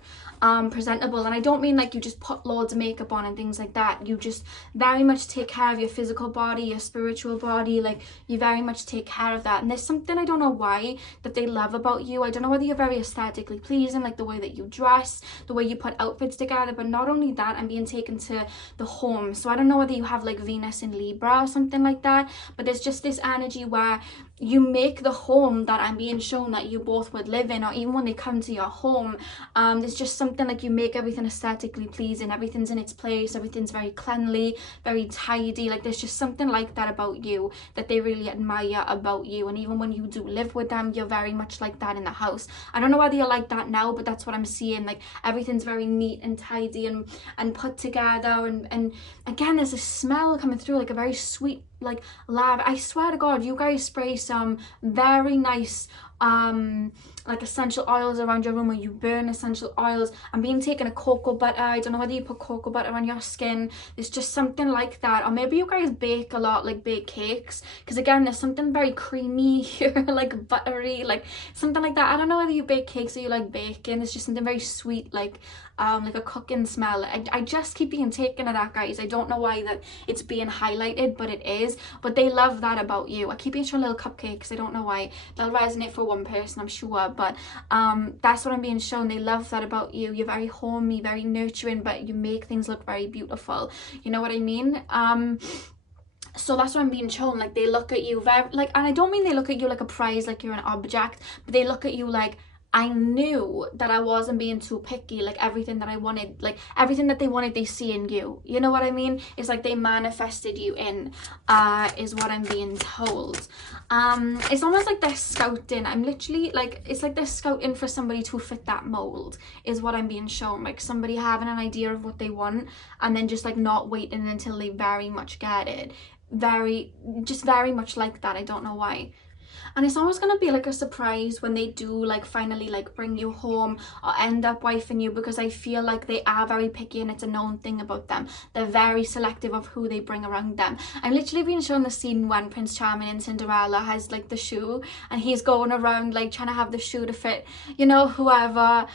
presentable. And I don't mean like you just put loads of makeup on and things like that. You just very much take care of your physical body, your spiritual body. Like you very much take care of that. And there's something, I don't know why, that they love about you. I don't know whether you're very aesthetically pleasing, like the way that you dress, the way you put outfits together. But not only that, I'm being taken to the home. So I don't know whether you have like Venus in Libra or something like that, but there's just this energy where you make the home that I'm being shown that you both would live in, or even when they come to your home, there's just something like you make everything aesthetically pleasing, everything's in its place, everything's very cleanly, very tidy. Like there's just something like that about you that they really admire about you. And even when you do live with them, you're very much like that in the house. I don't know whether you're like that now, but that's what I'm seeing. Like everything's very neat and tidy and put together, and again, there's a smell coming through, like a very sweet, like lavender. I swear to God, you guys spray some very nice like essential oils around your room, or you burn essential oils. I'm being taken a cocoa butter. I don't know whether you put cocoa butter on your skin. There's just something like that. Or maybe you guys bake a lot, like bake cakes, because again, there's something very creamy here, like buttery, like something like that. I don't know whether you bake cakes or you like baking. It's just something very sweet, like a cooking smell. I just keep being taken to that, guys. I don't know why that it's being highlighted, but it is. But they love that about you. I keep being shown little cupcakes. I don't know why. They'll resonate for one person, I'm sure, but that's what I'm being shown. They love that about you. You're very homey, very nurturing, but you make things look very beautiful. You know what I mean? So that's what I'm being shown. Like they look at you very, like, and I don't mean they look at you like a prize, like you're an object, but they look at you like, I knew that I wasn't being too picky. Like everything that I wanted, like everything that they wanted, they see in you. You know what I mean? It's like they manifested you in, is what I'm being told. It's almost like they're scouting. I'm literally like, it's like they're scouting for somebody to fit that mold, is what I'm being shown. Like somebody having an idea of what they want and then just like not waiting until they very much get it. Just very much like that. I don't know why. And it's always going to be like a surprise when they do like finally like bring you home or end up wifing you, because I feel like they are very picky and it's a known thing about them. They're very selective of who they bring around them. I'm literally being shown the scene when Prince Charming and Cinderella has like the shoe, and he's going around like trying to have the shoe to fit, you know, whoever,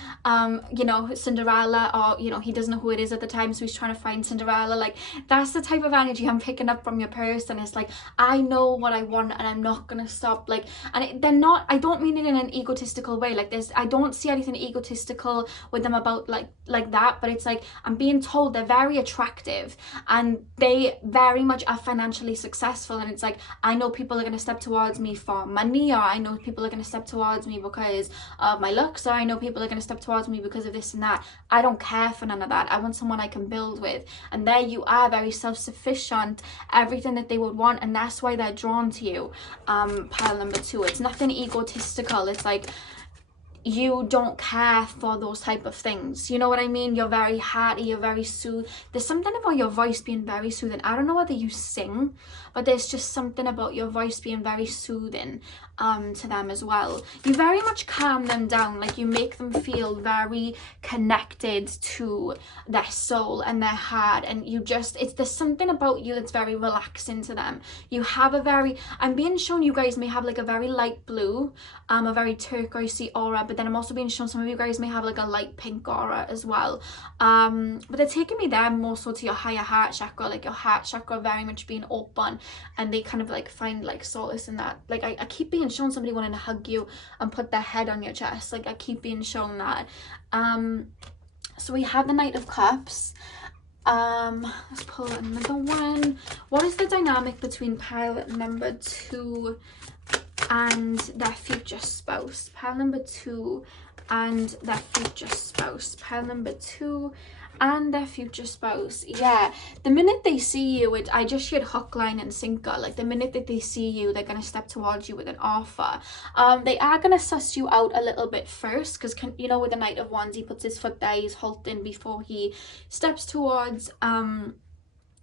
you know, Cinderella, or, you know, he doesn't know who it is at the time, so he's trying to find Cinderella. Like that's the type of energy I'm picking up from your person. It's like, I know what I want and I'm not gonna stop. Like, and they're not, I don't mean it in an egotistical way. Like I don't see anything egotistical with them about like that, but it's like I'm being told they're very attractive and they very much are financially successful, and it's like, I know people are going to step towards me for money, or I know people are going to step towards me because of my looks, or I know people are going to step towards me because of this and that. I don't care for none of that. I want someone I can build with, and there you are, very self-sufficient, everything that they would want, and that's why they're drawn to you. Pile number 2, it's nothing egotistical. It's like you don't care for those type of things. You know what I mean? You're very hearty, you're very soothing. There's something about your voice being very soothing. I don't know whether you sing, but there's just something about your voice being very soothing to them as well. You very much calm them down. Like you make them feel very connected to their soul and their heart, and you just, there's something about you that's very relaxing to them. You have a very, I'm being shown you guys may have like a very light blue, a very turquoisey aura, but then I'm also being shown some of you guys may have like a light pink aura as well. But they're taking me there more so to your higher heart chakra, like your heart chakra very much being open, and they kind of like find like solace in that. Like I keep being shown somebody wanting to hug you and put their head on your chest. Like I keep being shown that. So we have the Knight of Cups. Let's pull another one. What is the dynamic between pile number 2 and their future spouse? Pile number 2 and their future spouse. Pile number 2 and their future spouse. Yeah, the minute they see you, I just heard hook, line and sinker. Like the minute that they see you, they're going to step towards you with an offer. They are going to suss you out a little bit first, because you know, with the Knight of Wands, he puts his foot there, he's halting before he steps towards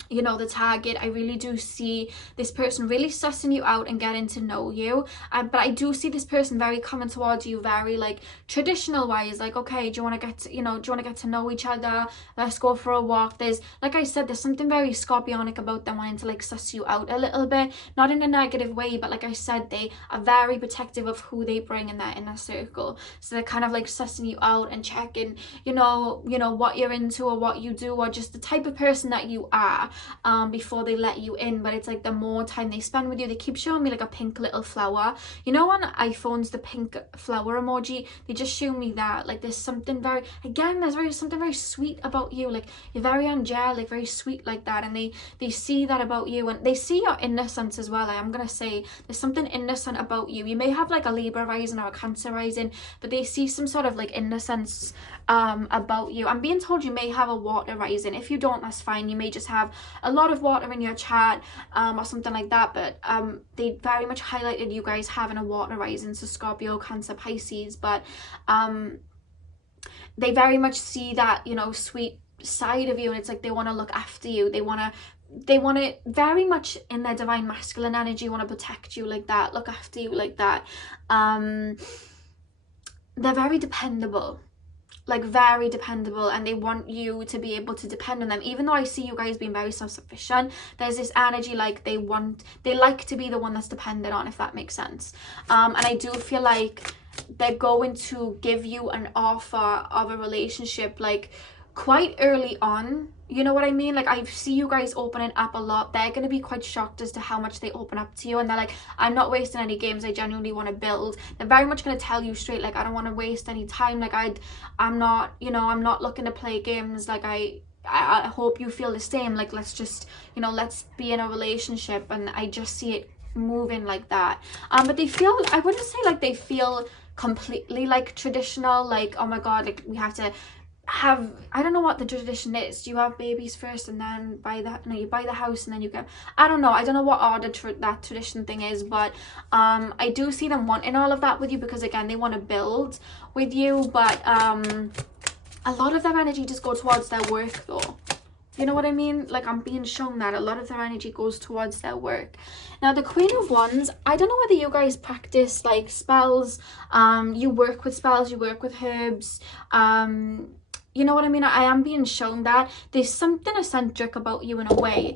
you know, the target. I really do see this person really sussing you out and getting to know you, but I do see this person very coming towards you very like traditional wise, like, okay, do you want to get to, you know, do you want to get to know each other, let's go for a walk. There's, like I said, there's something very scorpionic about them wanting to like suss you out a little bit, not in a negative way, but like I said, they are very protective of who they bring in their inner circle. So they're kind of like sussing you out and checking, you know what you're into or what you do, or just the type of person that you are. camera before they let you in. But it's like the more time they spend with you, they keep showing me like a pink little flower. You know, on iPhones, the pink flower emoji, they just show me that. Like there's something very, again, something very sweet about you. Like you're very angelic, very sweet like that. And they see that about you, and they see your innocence as well. I am gonna say there's something innocent about you. You may have like a Libra rising or a Cancer rising, but they see some sort of like innocence about you. I'm being told you may have a water rising. If you don't, that's fine. You may just have a lot of water in your chart or something like that. But they very much highlighted you guys having a water rising, so Scorpio, Cancer, Pisces. But they very much see that, you know, sweet side of you, and it's like they want to look after you. They want to very much in their divine masculine energy want to protect you like that, look after you like that. They're very dependable, like very dependable, and they want you to be able to depend on them. Even though I see you guys being very self-sufficient, there's this energy like they like to be the one that's dependent on, if that makes sense. And I do feel like they're going to give you an offer of a relationship like quite early on. You know what I mean? Like I see you guys opening up a lot. They're going to be quite shocked as to how much they open up to you, and they're like, I'm not wasting any games, I genuinely want to build. They're very much going to tell you straight, like, I don't want to waste any time. Like I'm not, you know, I'm not looking to play games. Like I hope you feel the same. Like let's just, you know, let's be in a relationship. And I just see it moving like that. But they feel, I wouldn't say like they feel completely like traditional, like, oh my god, like we have to have, I don't know what the tradition is. Do you have babies first and then you buy the house and then you get, I don't know what order that tradition thing is. But I do see them wanting all of that with you, because again, they want to build with you. But a lot of their energy just go towards their work though. You know what I mean? Like I'm being shown that a lot of their energy goes towards their work. Now the Queen of Wands, I don't know whether you guys practice like spells, you work with spells, you work with herbs, you know what I mean? I am being shown that there's something eccentric about you in a way.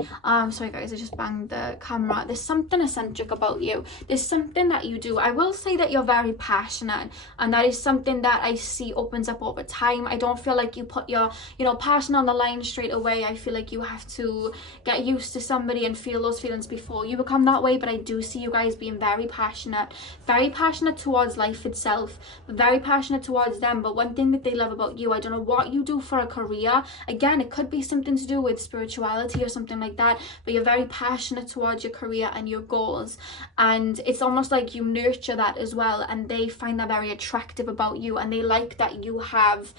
Sorry guys, I just banged the camera. There's something eccentric about you. There's something that you do. I will say that you're very passionate, and that is something that I see opens up over time. I don't feel like you put your, you know, passion on the line straight away. I feel like you have to get used to somebody and feel those feelings before you become that way. But I do see you guys being very passionate towards life itself, very passionate towards them. But one thing that they love about you, I don't know what you do for a career. Again, it could be something to do with spirituality or something like that, but you're very passionate towards your career and your goals, and it's almost like you nurture that as well, and they find that very attractive about you, and they like that you have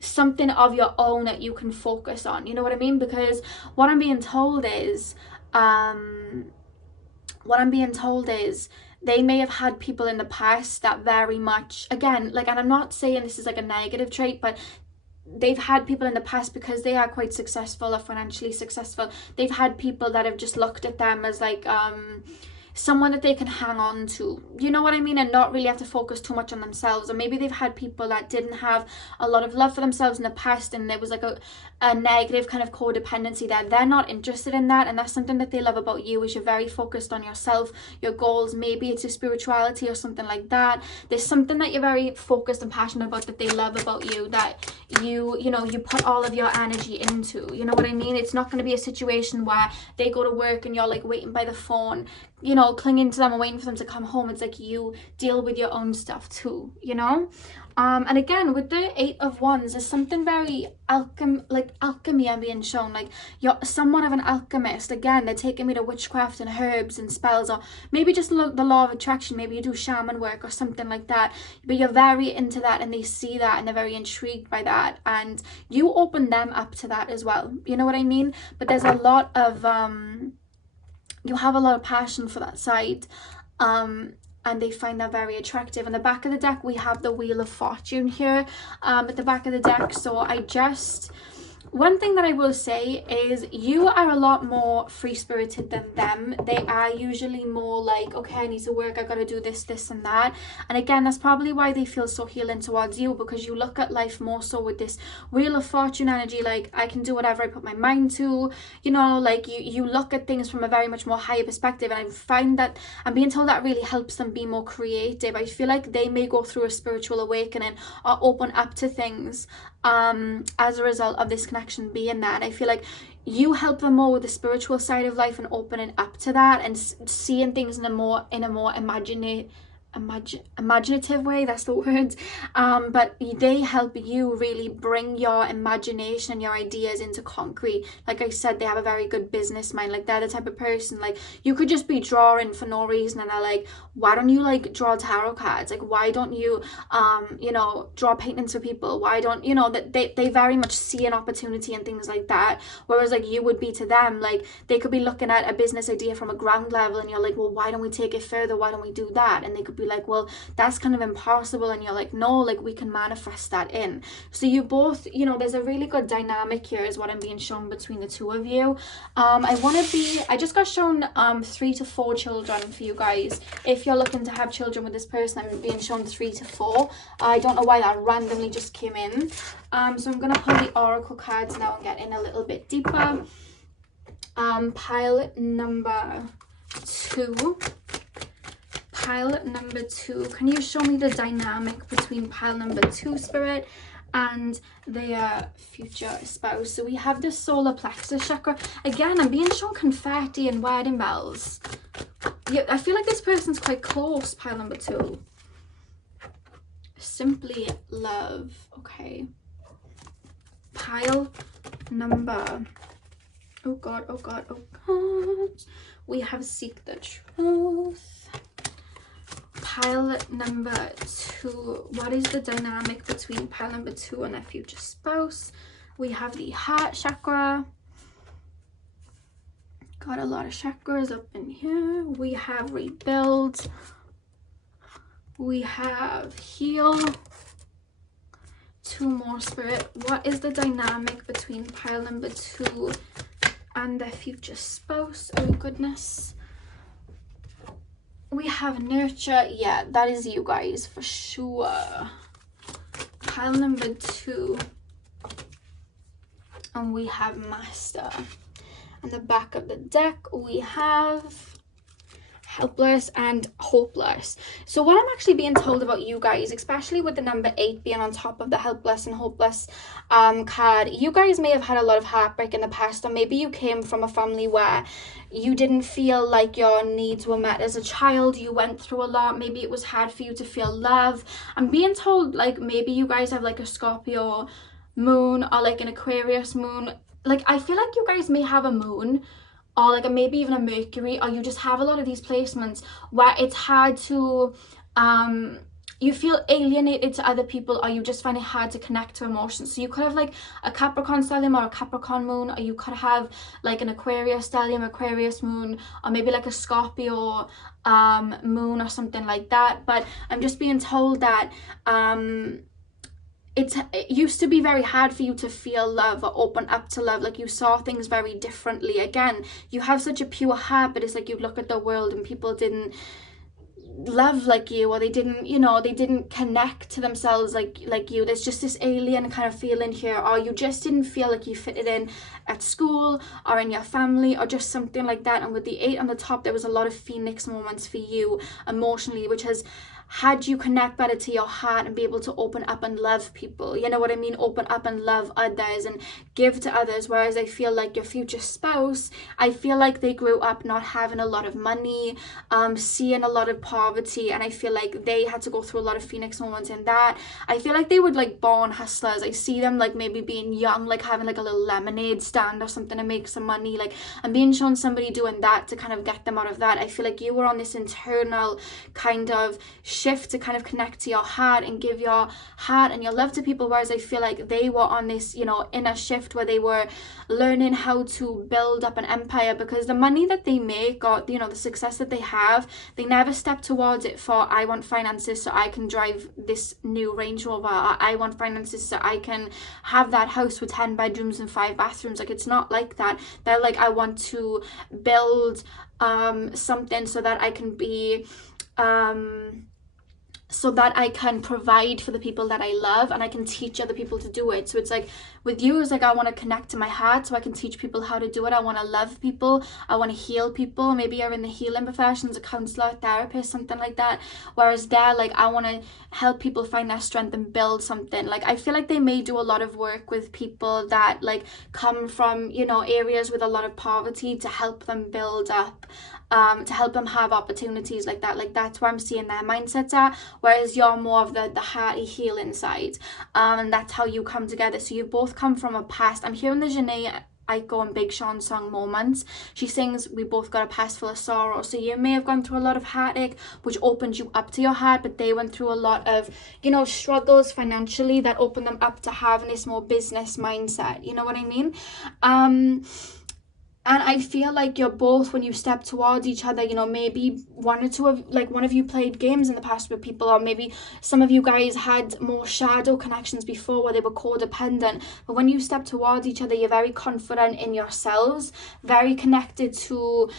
something of your own that you can focus on. You know what I mean? Because what I'm being told is they may have had people in the past that very much, again, like, and I'm not saying this is like a negative trait, but they've had people in the past, because they are quite successful or financially successful, they've had people that have just looked at them as like someone that they can hang on to, you know what I mean, and not really have to focus too much on themselves. Or maybe they've had people that didn't have a lot of love for themselves in the past, and there was like a negative kind of codependency there. They're not interested in that, and that's something that they love about you, is you're very focused on yourself, your goals. Maybe it's your spirituality or something like that. There's something that you're very focused and passionate about that they love about you, that you know, you put all of your energy into, you know what I mean? It's not going to be a situation where they go to work and you're like waiting by the phone, you know, clinging to them and waiting for them to come home. It's like you deal with your own stuff too, you know. And again, with the Eight of Wands, there's something very alchemy I'm being shown. Like you're somewhat of an alchemist. Again, they're taking me to witchcraft and herbs and spells, or maybe just the law of attraction. Maybe you do shaman work or something like that, but you're very into that, and they see that and they're very intrigued by that, and you open them up to that as well, you know what I mean? But there's a lot of you have a lot of passion for that side, and they find that very attractive. On the back of the deck, we have the Wheel of Fortune here at the back of the deck. So one thing that I will say is you are a lot more free-spirited than them. They are usually more like, okay, I need to work, I gotta do this, this and that. And again, that's probably why they feel so healing towards you, because you look at life more so with this Wheel of Fortune energy, like I can do whatever I put my mind to, you know, like you look at things from a very much more higher perspective. And I find that I'm being told that really helps them be more creative. I feel like they may go through a spiritual awakening or open up to things as a result of this connection being there. And I feel like you help them more with the spiritual side of life and opening up to that and seeing things in a more imaginative way, that's the word. But they help you really bring your imagination and your ideas into concrete. Like I said, they have a very good business mind. Like they're the type of person, like you could just be drawing for no reason and they're like, why don't you like draw tarot cards? Like why don't you you know, draw paintings for people? Why don't, you know, that they very much see an opportunity and things like that. Whereas like you would be to them, like they could be looking at a business idea from a ground level and you're like, well, why don't we take it further? Why don't we do that? And they could be like, well, that's kind of impossible. And you're like, no, like we can manifest that in. So you both, you know, there's a really good dynamic here is what I'm being shown between the two of you. I just got shown 3 to 4 children for you guys. If you're looking to have children with this person, I'm being shown 3 to 4. I don't know why that randomly just came in. So I'm gonna pull the oracle cards now and get in a little bit deeper. Pile number 2. Pile number 2, can you show me the dynamic between pile number 2, Spirit, and their future spouse? So we have the solar plexus chakra. Again, I'm being shown confetti and wedding bells. Yeah, I feel like this person's quite close, pile number 2. Simply love. Okay. Pile number... Oh God, oh God, oh God. We have seek the truth. Pile number 2, what is the dynamic between pile number 2 and their future spouse? We have the heart chakra. Got a lot of chakras up in here. We have rebuild. We have heal. 2 more, Spirit. What is the dynamic between pile number 2 and their future spouse? Oh goodness. We have nurture. Yeah, that is you guys for sure. Pile number 2. And we have master. On the back of the deck, we have helpless and hopeless. So what I'm actually being told about you guys, especially with the number 8 being on top of the helpless and hopeless card, you guys may have had a lot of heartbreak in the past, or maybe you came from a family where you didn't feel like your needs were met as a child. You went through a lot. Maybe it was hard for you to feel love. I'm being told like maybe you guys have like a Scorpio moon or like an Aquarius moon. Like I feel like you guys may have a moon or like maybe even a Mercury, or you just have a lot of these placements where it's hard to you feel alienated to other people, or you just find it hard to connect to emotions. So you could have like a Capricorn stellium or a Capricorn moon, or you could have like an Aquarius stellium, Aquarius moon, or maybe like a Scorpio moon or something like that. But I'm just being told that it used to be very hard for you to feel love or open up to love. Like you saw things very differently. Again, you have such a pure heart, but it's like you look at the world and people didn't love like you, or they didn't, you know, they didn't connect to themselves like you. There's just this alien kind of feeling here, or you just didn't feel like you fitted in at school or in your family or just something like that. And with the 8 on the top, there was a lot of phoenix moments for you emotionally, which has had you connect better to your heart and be able to open up and love people, you know what I mean? Open up and love others and give to others. Whereas I feel like your future spouse, I feel like they grew up not having a lot of money, seeing a lot of poverty, and I feel like they had to go through a lot of phoenix moments in that. I feel like they were like born hustlers. I see them like maybe being young, like having like a little lemonade stand or something to make some money. Like I'm being shown somebody doing that to kind of get them out of that. I feel like you were on this internal kind of shift to kind of connect to your heart and give your heart and your love to people, whereas I feel like they were on this, you know, inner shift where they were learning how to build up an empire, because the money that they make, or you know, the success that they have, they never step towards it for I want finances so I can drive this new Range Rover, or I want finances so I can have that house with 10 bedrooms and 5 bathrooms. Like it's not like that. They're like, I want to build something so that I can be so that I can provide for the people that I love, and I can teach other people to do it. So it's like with you, it's like I want to connect to my heart so I can teach people how to do it. I want to love people, I want to heal people. Maybe you're in the healing professions, a counselor, therapist, something like that. Whereas there, like, I want to help people find their strength and build something. Like, I feel like they may do a lot of work with people that like come from, you know, areas with a lot of poverty, to help them build up, to help them have opportunities like that. Like, that's where I'm seeing their mindsets at, whereas you're more of the hearty healing side, and that's how you come together. So you both come from a past. I'm hearing the Janae Aiko and Big Sean song Moments. She sings, we both got a past full of sorrow. So you may have gone through a lot of heartache, which opened you up to your heart, but they went through a lot of, you know, struggles financially that opened them up to having this more business mindset. You know what I mean? And I feel like you're both, when you step towards each other, you know, maybe one of you played games in the past with people, or maybe some of you guys had more shadow connections before where they were codependent. But when you step towards each other, you're very confident in yourselves, very connected to,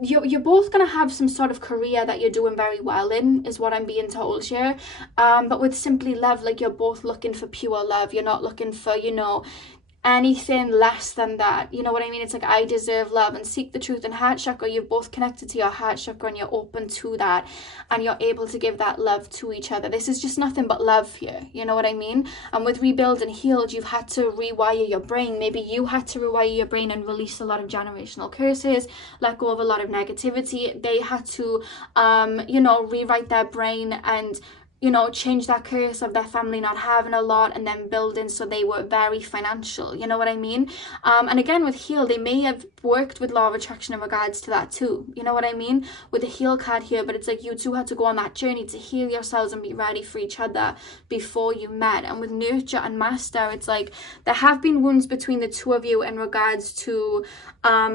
you're both going to have some sort of career that you're doing very well in, is what I'm being told here. But with Simply Love, like, you're both looking for pure love. You're not looking for, you know, anything less than that. You know what I mean? It's like, I deserve love. And Seek the Truth and Heart Chakra, you're both connected to your heart chakra, and you're open to that, and you're able to give that love to each other. This is just nothing but love here. You know what I mean? And with Rebuild and Healed, you've had to rewire your brain. Maybe you had to rewire your brain and release a lot of generational curses, let go of a lot of negativity. They had to you know, rewrite their brain and, you know, change that curse of their family not having a lot, and then building so they were very financial. You know what I mean? And again, with Heal, they may have worked with Law of Attraction in regards to that too. You know what I mean? With the Heal card here, but it's like you two had to go on that journey to heal yourselves and be ready for each other before you met. And with Nurture and Master, it's like there have been wounds between the two of you in regards to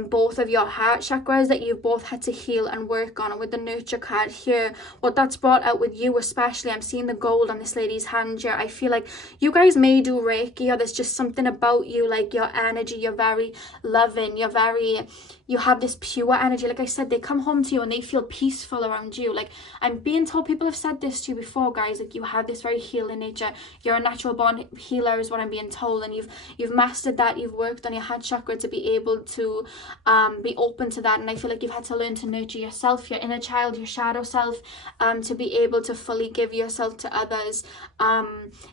both of your heart chakras that you've both had to heal and work on. And with the Nurture card here, what that's brought out with you especially, I'm seeing the gold on this lady's hand here. I feel like you guys may do Reiki, or there's just something about you, like your energy, you're very loving, you have this pure energy. Like I said, they come home to you and they feel peaceful around you. Like, I'm being told, people have said this to you before, guys, like, you have this very healing nature. You're a natural born healer, is what I'm being told, and you've mastered that. You've worked on your heart chakra to be able to be open to that. And I feel like you've had to learn to nurture yourself, your inner child, your shadow self, to be able to fully give yourself to others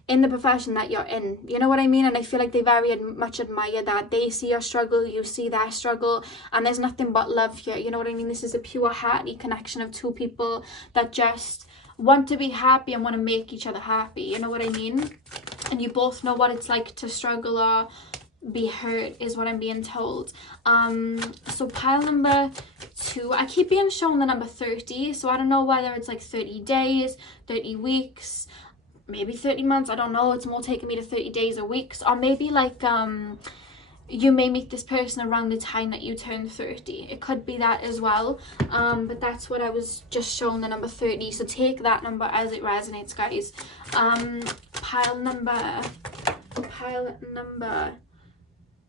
in the profession that you're in. You know what I mean? And I feel like they very much admire that. They see your struggle, you see their struggle, and there's nothing but love here. You know what I mean? This is a pure hearty connection of two people that just want to be happy and want to make each other happy. You know what I mean? And you both know what it's like to struggle or be hurt, is what I'm being told. So pile number 2, I keep being shown the number 30, so I don't know whether it's like 30 days, 30 weeks, maybe 30 months. I don't know. It's more taking me to 30 days or weeks, or maybe like you may meet this person around the time that you turn 30. It could be that as well. But that's what I was just shown, the number 30. So take that number as it resonates, guys. Pile number.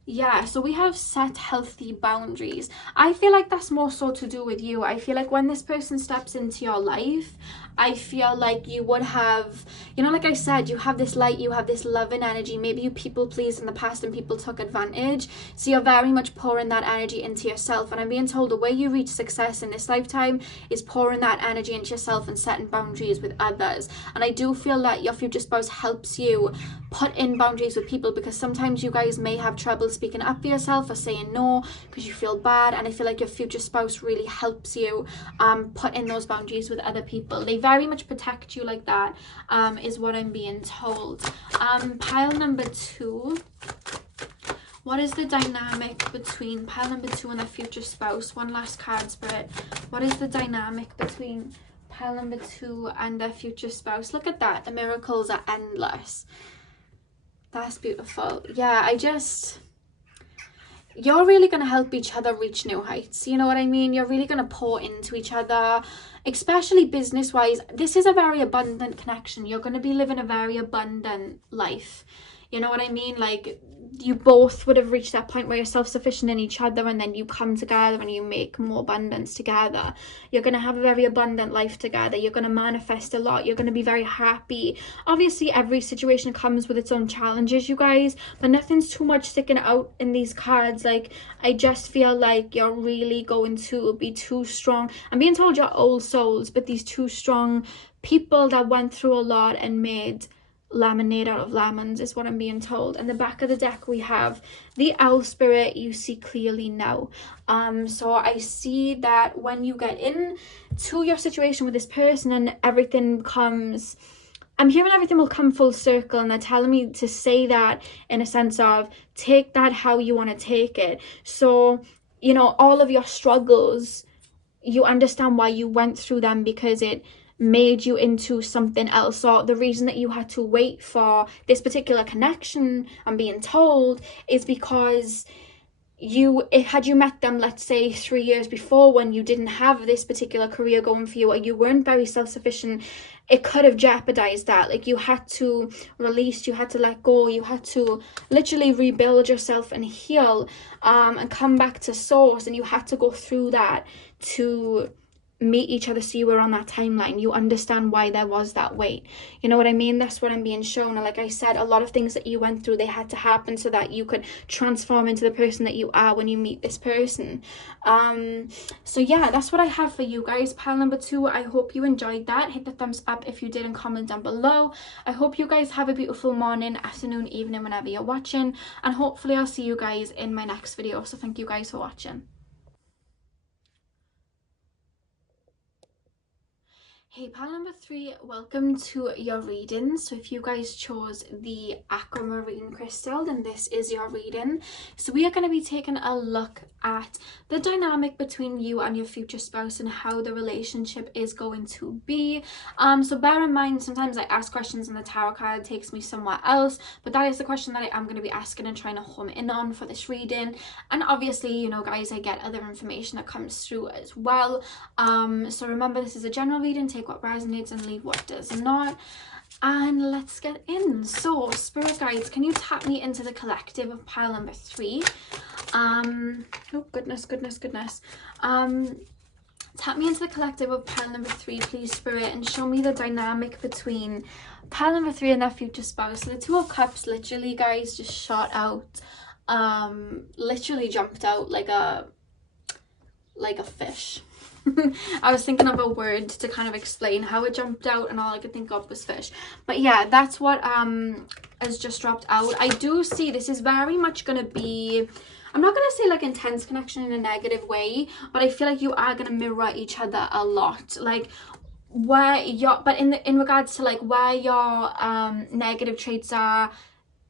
Yeah, so we have set healthy boundaries. I feel like that's more so to do with you. I feel like when this person steps into your life, I feel like you would have, you know, like I said, you have this light, you have this loving energy. Maybe you people pleased in the past and people took advantage. So you're very much pouring that energy into yourself. And I'm being told the way you reach success in this lifetime is pouring that energy into yourself and setting boundaries with others. And I do feel that your future spouse helps you put in boundaries with people, because sometimes you guys may have trouble speaking up for yourself or saying no because you feel bad. And I feel like your future spouse really helps you put in those boundaries with other people. They very much protect you like that, is what I'm being told. Pile number 2. What is the dynamic between pile number 2 and their future spouse? One last card, Spirit. What is the dynamic between pile number 2 and their future spouse? Look at that. The miracles are endless. That's beautiful. Yeah, you're really going to help each other reach new heights. You know what I mean? You're really going to pour into each other, especially business wise. This is a very abundant connection. You're going to be living a very abundant life. You know what I mean? Like, you both would have reached that point where you're self-sufficient in each other, and then you come together and you make more abundance together. You're going to have a very abundant life together. You're going to manifest a lot. You're going to be very happy. Obviously, every situation comes with its own challenges, you guys, but nothing's too much sticking out in these cards. Like, I just feel like you're really going to be too strong. I'm being told you're old souls, but these two strong people that went through a lot and made lemonade out of lemons is what I'm being told. And the back of the deck we have the owl spirit. You see clearly now. So I see that when you get into your situation with this person and everything comes, I'm hearing everything will come full circle, and they're telling me to say that in a sense of take that how you want to take it. So, you know, all of your struggles, you understand why you went through them, because it made you into something else. Or the reason that you had to wait for this particular connection, I'm being told, is because had you met them, let's say 3 years before, when you didn't have this particular career going for you, or you weren't very self-sufficient, it could have jeopardized that. Like, you had to release, you had to let go, you had to literally rebuild yourself and heal, and come back to source, and you had to go through that to meet each other, so you were on that timeline. You understand why there was that wait. You know what I mean? That's what I'm being shown. And like I said, a lot of things that you went through, they had to happen so that you could transform into the person that you are when you meet this person. So yeah, that's what I have for you guys. Pile number 2, I hope you enjoyed that. Hit the thumbs up if you did, and comment down below. I hope you guys have a beautiful morning, afternoon, evening, whenever you're watching, and hopefully I'll see you guys in my next video. So thank you guys for watching. Hey, pile number 3, welcome to your reading. So if you guys chose the aquamarine crystal, then this is your reading. So we are going to be taking a look at the dynamic between you and your future spouse and how the relationship is going to be. So bear in mind, sometimes I ask questions and the tarot card takes me somewhere else, but that is the question that I am going to be asking and trying to home in on for this reading. And obviously, you know, guys, I get other information that comes through as well. So remember, this is a general reading. Take what resonates and leave what does not. And let's get in. So spirit guides, can you tap me into the collective of pile number 3? Oh goodness. Tap me into the collective of pile number 3, please, spirit, and show me the dynamic between pile number 3 and their future spouse. So the 2 of cups, literally, guys, just shot out, literally jumped out like a fish. I was thinking of a word to kind of explain how it jumped out, and all I could think of was fish. But yeah, that's what has just dropped out. I do see this is very much going to be, I'm not going to say like intense connection in a negative way, but I feel like you are going to mirror each other a lot. Like, where your, but in regards to like where your negative traits are,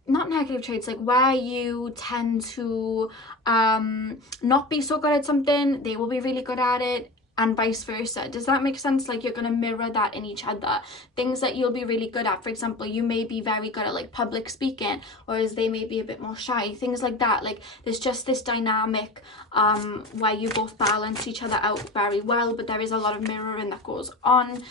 not negative traits, like where you tend to not be so good at something, they will be really good at it, and vice versa. Does that make sense? Like, you're going to mirror that in each other. Things that you'll be really good at, for example, you may be very good at like public speaking, whereas they may be a bit more shy, things like that. Like, there's just this dynamic where you both balance each other out very well, but there is a lot of mirroring that goes on.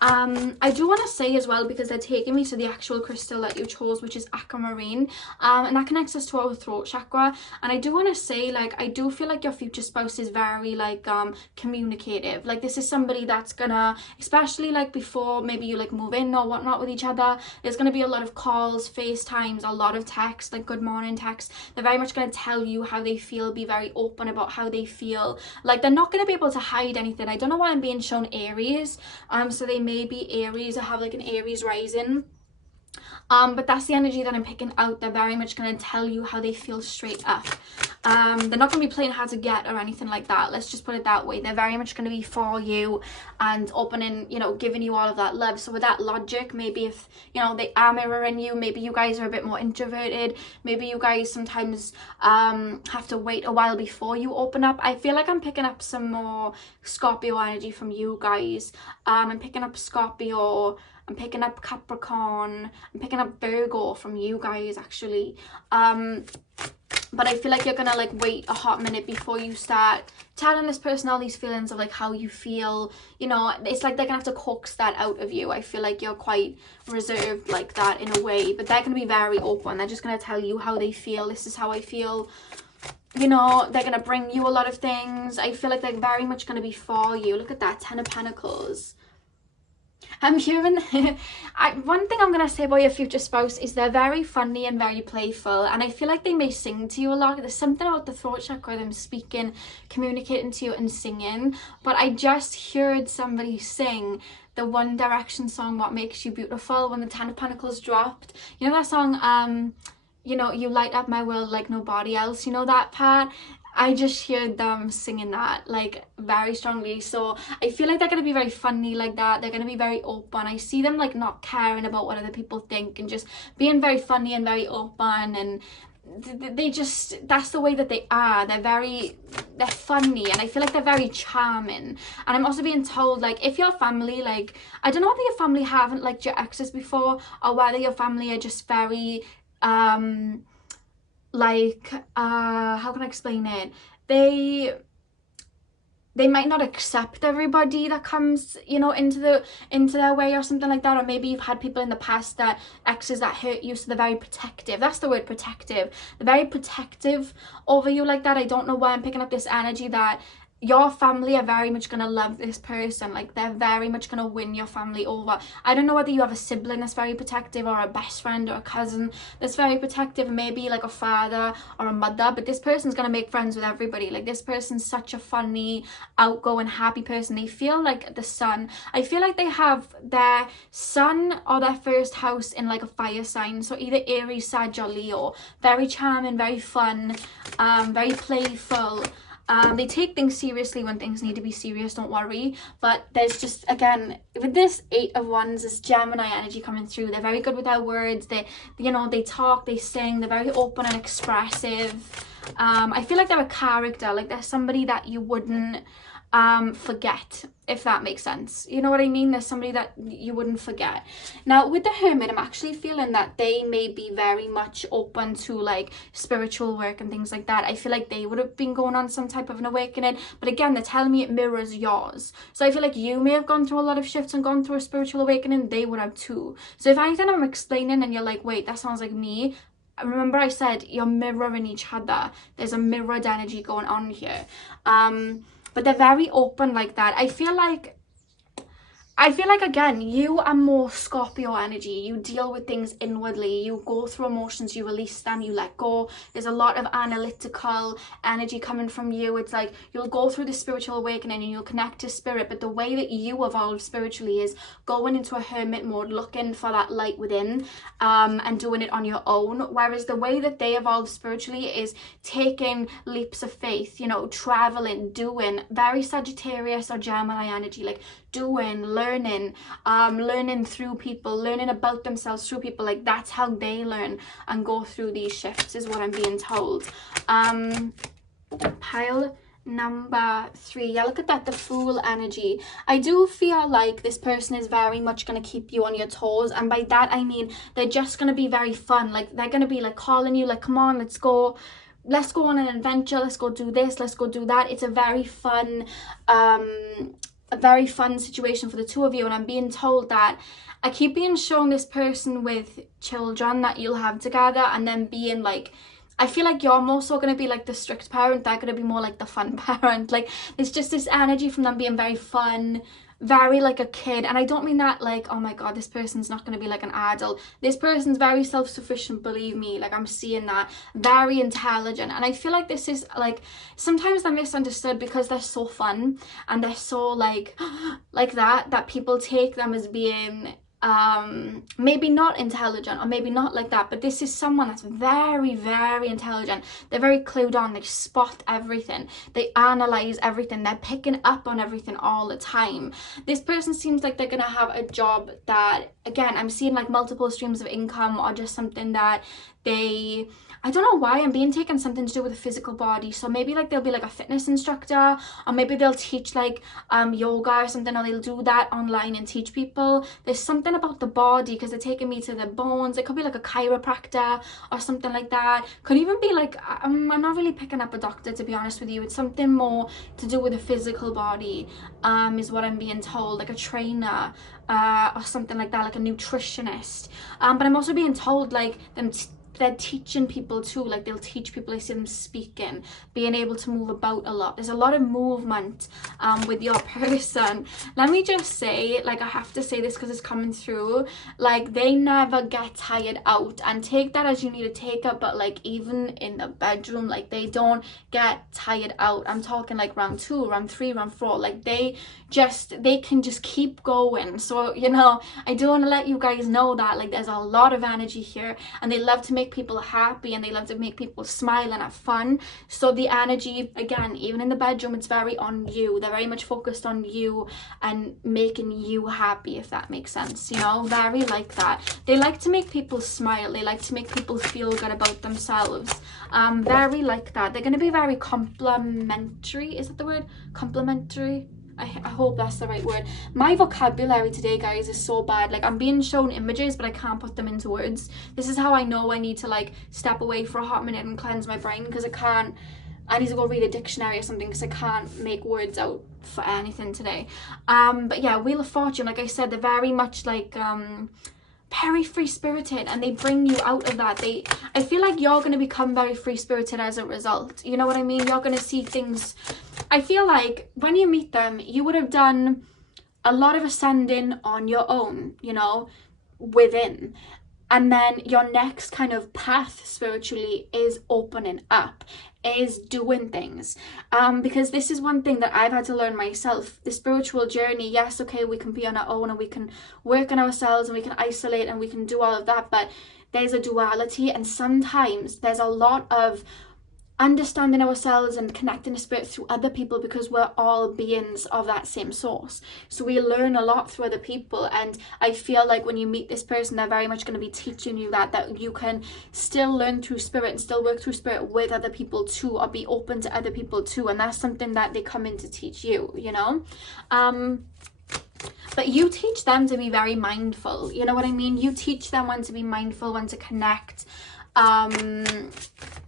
I do want to say as well, because they're taking me to the actual crystal that you chose, which is aquamarine, and that connects us to our throat chakra. And I do want to say, like, I do feel like your future spouse is very like communicative. Like, this is somebody that's gonna, especially like before maybe you like move in or whatnot with each other, there's gonna be a lot of calls, FaceTimes, a lot of texts, like good morning texts. They're very much gonna tell you how they feel, be very open about how they feel. Like, they're not gonna be able to hide anything. I don't know why I'm being shown Aries, so they may be Aries or have like an Aries rising. But that's the energy that I'm picking out. They're very much going to tell you how they feel straight up. They're not going to be playing hard to get or anything like that. Let's just put it that way. They're very much going to be for you and opening, you know, giving you all of that love. So with that logic, maybe if, you know, they are mirroring you, maybe you guys are a bit more introverted. Maybe you guys sometimes have to wait a while before you open up. I feel like I'm picking up some more Scorpio energy from you guys. I'm picking up Scorpio. I'm picking up Capricorn. I'm picking up Virgo from you guys, actually. but I feel like you're gonna like wait a hot minute before you start telling this person all these feelings of like how you feel. You know, it's like they're gonna have to coax that out of you. I feel like you're quite reserved like that in a way, but they're gonna be very open. They're just gonna tell you how they feel. This is how I feel. You know, they're gonna bring you a lot of things. I feel like they're very much gonna be for you. Look at that, 10 of Pentacles. I'm hearing one thing I'm going to say about your future spouse is they're very funny and very playful, and I feel like they may sing to you a lot. There's something about the throat chakra, them speaking, communicating to you and singing, but I just heard somebody sing the One Direction song, What Makes You Beautiful, when the 10 of Pentacles dropped. You know that song, you know, you light up my world like nobody else, you know that part? I just heard them singing that like very strongly. So I feel like they're going to be very funny like that. They're going to be very open. I see them like not caring about what other people think and just being very funny and very open, and they just, that's the way that they are. They're funny, and I feel like they're very charming. And I'm also being told, like, if your family, like, I don't know whether your family haven't liked your exes before, or whether your family are just very like how can I explain it, they might not accept everybody that comes, you know, into their way or something like that. Or maybe you've had people in the past, that exes that hurt you, so they're very protective. That's the word, protective. They're very protective over you like that. I don't know why I'm picking up this energy that your family are very much going to love this person. Like, they're very much going to win your family over. I don't know whether you have a sibling that's very protective, or a best friend or a cousin that's very protective, maybe like a father or a mother, but this person's going to make friends with everybody. Like, this person's such a funny, outgoing, happy person. They feel like the sun. I feel like they have their sun or their first house in like a fire sign, so either Aries, Sag or Leo. Very charming, very fun, very playful. They take things seriously when things need to be serious, don't worry. But there's just, again, with this 8 of Wands, this Gemini energy coming through. They're very good with their words. They, you know, they talk, they sing, they're very open and expressive. I feel like they're a character, like they're somebody that you wouldn't forget, if that makes sense. You know what I mean? There's somebody that you wouldn't forget. Now with the Hermit, I'm actually feeling that they may be very much open to like spiritual work and things like that. I feel like they would have been going on some type of an awakening, but again, they're telling me it mirrors yours. So I feel like you may have gone through a lot of shifts and gone through a spiritual awakening. They would have too. So if anything I'm explaining and you're like, wait, that sounds like me, remember I said you're mirroring each other. There's a mirrored energy going on here. But they're very open like that. I feel like, again, you are more Scorpio energy. You deal with things inwardly. You go through emotions, you release them, you let go. There's a lot of analytical energy coming from you. It's like you'll go through the spiritual awakening and you'll connect to spirit. But the way that you evolve spiritually is going into a hermit mode, looking for that light within, and doing it on your own. Whereas the way that they evolve spiritually is taking leaps of faith, you know, traveling, doing. Very Sagittarius or Gemini energy, like doing, learning, learning through people, learning about themselves through people. Like, that's how they learn and go through these shifts, is what I'm being told. Pile number 3, yeah, look at that, the Fool energy. I do feel like this person is very much going to keep you on your toes, and by that I mean they're just going to be very fun. Like, they're going to be like calling you, like, come on, let's go on an adventure, let's go do this, let's go do that. It's a very fun situation for the two of you. And I'm being told that I keep being shown this person with children that you'll have together, and then being like, I feel like you're more so going to be like the strict parent, they're going to be more like the fun parent. Like, it's just this energy from them being very fun, very like a kid. And I don't mean that like, oh my god, this person's not going to be like an adult. This person's very self-sufficient, believe me. Like, I'm seeing that. Very intelligent. And I feel like this is like, sometimes they're misunderstood because they're so fun and they're so like that people take them as being maybe not intelligent, or maybe not like that. But this is someone that's very, very intelligent. They're very clued on. They spot everything, they analyze everything, they're picking up on everything all the time. This person seems like they're gonna have a job that, again, I'm seeing like multiple streams of income, or just something that I don't know why I'm being taken something to do with the physical body. So maybe like they'll be like a fitness instructor, or maybe they'll teach like yoga or something, or they'll do that online and teach people. There's something about the body because they're taking me to the bones. It could be like a chiropractor or something like that. Could even be like, I'm not really picking up a doctor, to be honest with you. It's something more to do with the physical body, is what I'm being told, like a trainer, or something like that, like a nutritionist. But I'm also being told like they're teaching people too, like they'll teach people. I see them speaking, being able to move about a lot. There's a lot of movement with your person. Let me just say, like, I have to say this because it's coming through, like they never get tired out, and take that as you need to take it, but like even in the bedroom, like they don't get tired out. I'm talking like round 2, round 3, round 4, like they can just keep going. So, you know, I do want to let you guys know that like there's a lot of energy here, and they love to make people happy, and they love to make people smile and have fun. So the energy, again, even in the bedroom, it's very on you. They're very much focused on you and making you happy, if that makes sense, you know, very like that. They like to make people smile. They like to make people feel good about themselves. Very like that. They're going to be very complimentary. Is that the word? Complimentary? I hope that's the right word. My vocabulary today, guys, is so bad. Like, I'm being shown images, but I can't put them into words. This is how I know I need to, like, step away for a hot minute and cleanse my brain, because I need to go read a dictionary or something, because I can't make words out for anything today. But yeah, Wheel of Fortune, like I said, they're very much like, very free-spirited, and they bring you out of that. I feel like you're going to become very free-spirited as a result. You know what I mean? You're going to see things. I feel like when you meet them, you would have done a lot of ascending on your own, you know, within. And then your next kind of path spiritually is opening up, is doing things. Because this is one thing that I've had to learn myself. The spiritual journey, yes, okay, we can be on our own and we can work on ourselves and we can isolate and we can do all of that, but there's a duality, and sometimes there's a lot of understanding ourselves and connecting to spirit through other people, because we're all beings of that same source. So we learn a lot through other people, and I feel like when you meet this person, they're very much going to be teaching you that you can still learn through spirit and still work through spirit with other people too, or be open to other people too, and that's something that they come in to teach you, you know. But you teach them to be very mindful, you know what I mean? You teach them when to be mindful, when to connect,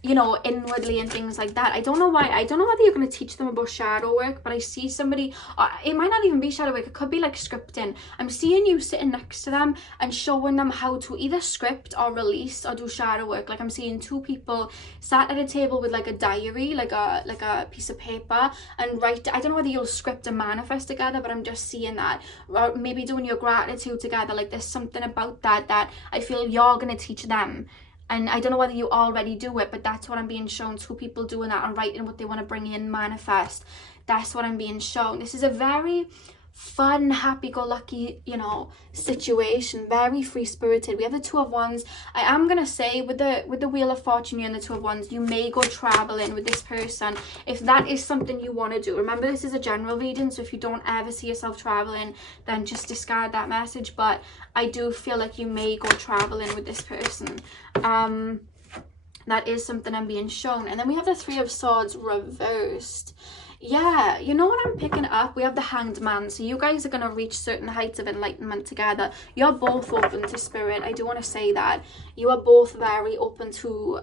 you know, inwardly and things like that. I don't know why. I don't know whether you're going to teach them about shadow work, but I see somebody, it might not even be shadow work, it could be like scripting. I'm seeing you sitting next to them and showing them how to either script or release or do shadow work. Like, I'm seeing 2 people sat at a table with like a diary, like a piece of paper, and write. I don't know whether you'll script and manifest together, but I'm just seeing that. Or maybe doing your gratitude together. Like, there's something about that I feel you're going to teach them. And I don't know whether you already do it, but that's what I'm being shown. 2 people doing that and writing what they want to bring in, manifest. That's what I'm being shown. This is a very fun, happy-go-lucky, you know, situation. Very free-spirited. We have the 2 of Wands. I am going to say with the Wheel of Fortune and the 2 of Wands, you may go traveling with this person if that is something you want to do. Remember, this is a general reading, so if you don't ever see yourself traveling, then just discard that message. But I do feel like you may go traveling with this person. That is something I'm being shown. And then we have the 3 of Swords reversed. Yeah, you know what I'm picking up? We have the Hanged Man. So you guys are going to reach certain heights of enlightenment together. You're both open to spirit. I do want to say that. You are both very open to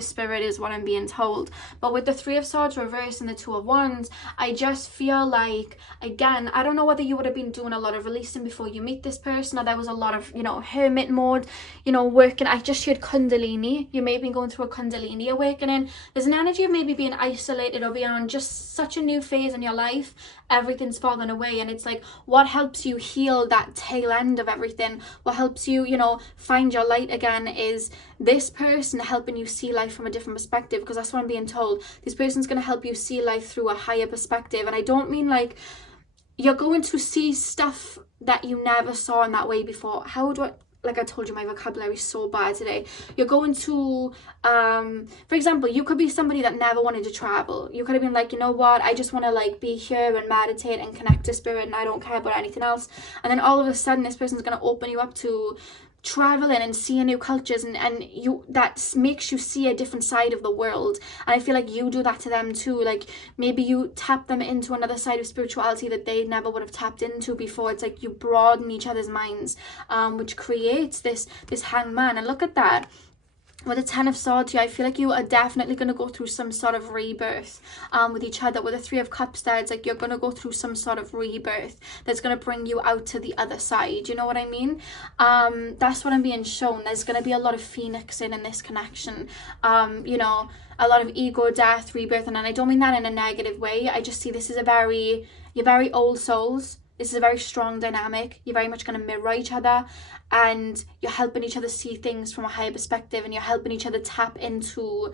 spirit, is what I'm being told. But with the 3 of Swords reversed and the 2 of Wands, I just feel like, again, I don't know whether you would have been doing a lot of releasing before you meet this person, or there was a lot of, you know, hermit mode, you know, working. I just heard Kundalini. You may have been going through a Kundalini awakening. There's an energy of maybe being isolated or being on just such a new phase in your life. Everything's fallen away, and it's like, what helps you heal that tail end of everything? What helps you, you know, find your light again is this person helping you see life from a different perspective, because that's what I'm being told. This person's going to help you see life through a higher perspective. And I don't mean like you're going to see stuff that you never saw in that way before. How do I, like I told you, my vocabulary is so bad today. You're going to, for example, you could be somebody that never wanted to travel. You could have been like, you know what, I just want to like be here and meditate and connect to spirit, and I don't care about anything else. And then all of a sudden, this person's going to open you up to traveling and seeing new cultures, and you, that makes you see a different side of the world. And I feel like you do that to them too. Like maybe you tap them into another side of spirituality that they never would have tapped into before. It's like you broaden each other's minds, which creates this hangman. And look at that. With the Ten of Swords here, I feel like you are definitely going to go through some sort of rebirth with each other. With the Three of Cups there, it's like you're going to go through some sort of rebirth that's going to bring you out to the other side. You know what I mean? That's what I'm being shown. There's going to be a lot of phoenixing in this connection. You know, a lot of ego, death, rebirth. And I don't mean that in a negative way. I just see this as you're very old souls. This is a very strong dynamic. You're very much going to mirror each other, and you're helping each other see things from a higher perspective, and you're helping each other tap into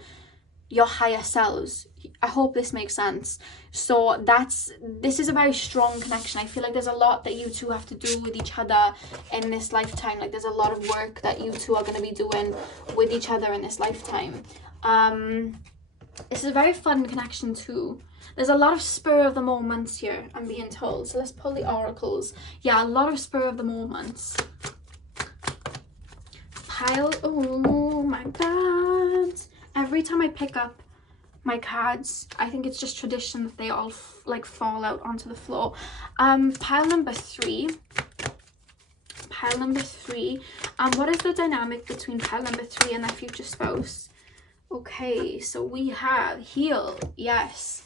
your higher selves. I hope this makes sense. So this is a very strong connection. I feel like there's a lot that you two have to do with each other in this lifetime. Like there's a lot of work that you two are going to be doing with each other in this lifetime. This is a very fun connection too. There's a lot of spur of the moments here, I'm being told. So let's pull the oracles. Yeah, a lot of spur of the moments. Pile. Oh my god. Every time I pick up my cards, I think it's just tradition that they all like fall out onto the floor. Pile number 3. Pile number 3. What is the dynamic between pile number 3 and their future spouse? Okay, so we have heal. Yes.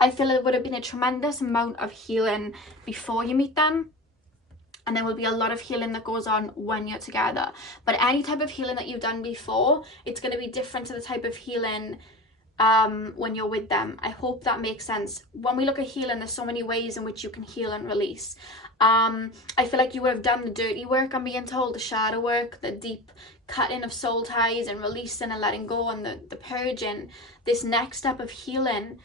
I feel it would have been a tremendous amount of healing before you meet them, and there will be a lot of healing that goes on when you're together. But any type of healing that you've done before, it's going to be different to the type of healing when you're with them. I hope that makes sense. When we look at healing, there's so many ways in which you can heal and release. I feel like you would have done the dirty work, I'm being told, the shadow work, the deep cutting of soul ties and releasing and letting go, and the purging. This next step of healing,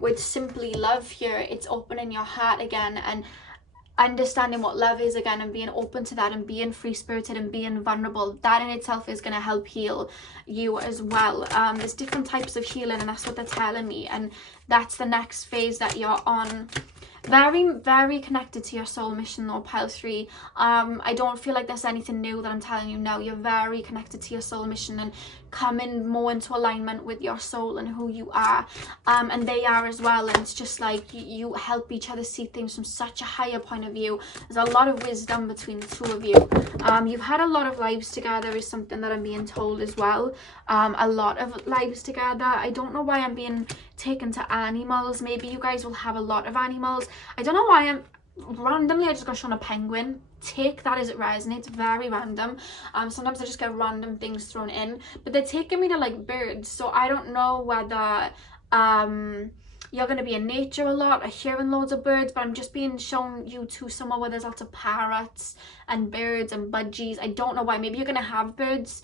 with simply love here, it's opening your heart again and understanding what love is again, and being open to that, and being free-spirited and being vulnerable. That in itself is going to help heal you as well. There's different types of healing, and that's what they're telling me, and that's the next phase that you're on. Very, very connected to your soul mission though, pile 3. I don't feel like there's anything new that I'm telling you now. You're very connected to your soul mission and coming more into alignment with your soul and who you are, and they are as well. And it's just like you help each other see things from such a higher point of view. There's a lot of wisdom between the two of you. You've had a lot of lives together is something that I'm being told as well. A lot of lives together. I don't know why I'm being taken to animals. Maybe you guys will have a lot of animals. I don't know why I'm randomly, I just got shown a penguin. Take that as it resonates. Very random. Sometimes I just get random things thrown in, but they're taking me to like birds. So I don't know whether you're going to be in nature a lot or hearing loads of birds, but I'm just being shown you to somewhere where there's lots of parrots and birds and budgies. I don't know why. Maybe you're going to have birds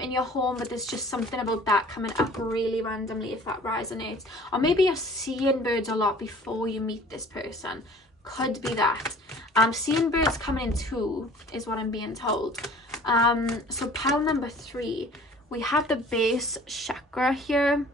in your home, but there's just something about that coming up really randomly, if that resonates. Or maybe you're seeing birds a lot before you meet this person. Could be that. Seeing birds coming in too is what I'm being told. So pile number 3, we have the base chakra here.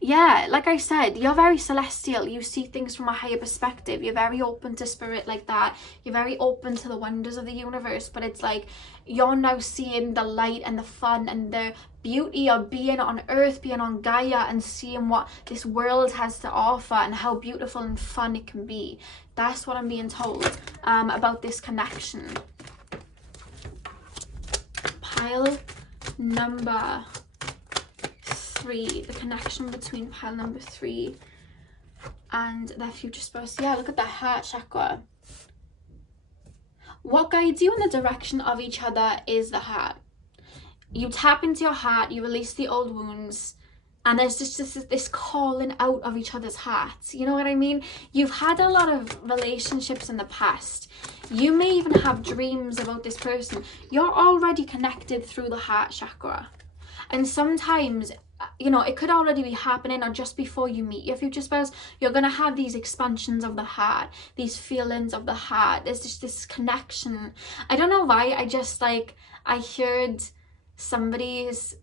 Yeah, like I said, you're very celestial. You see things from a higher perspective. You're very open to spirit like that. You're very open to the wonders of the universe. But it's like you're now seeing the light and the fun and the beauty of being on Earth, being on Gaia, and seeing what this world has to offer and how beautiful and fun it can be. That's what I'm being told about this connection. Pile number 3, the connection between pile number 3 and their future spouse. Yeah, look at that heart chakra. What guides you in the direction of each other is the heart. You tap into your heart, you release the old wounds, and there's just this calling out of each other's hearts. You know what I mean? You've had a lot of relationships in the past. You may even have dreams about this person. You're already connected through the heart chakra. And sometimes, you know, it could already be happening, or just before you meet your future spouse, you're going to have these expansions of the heart, these feelings of the heart. There's just this connection. I don't know why, I just like, I heard somebody's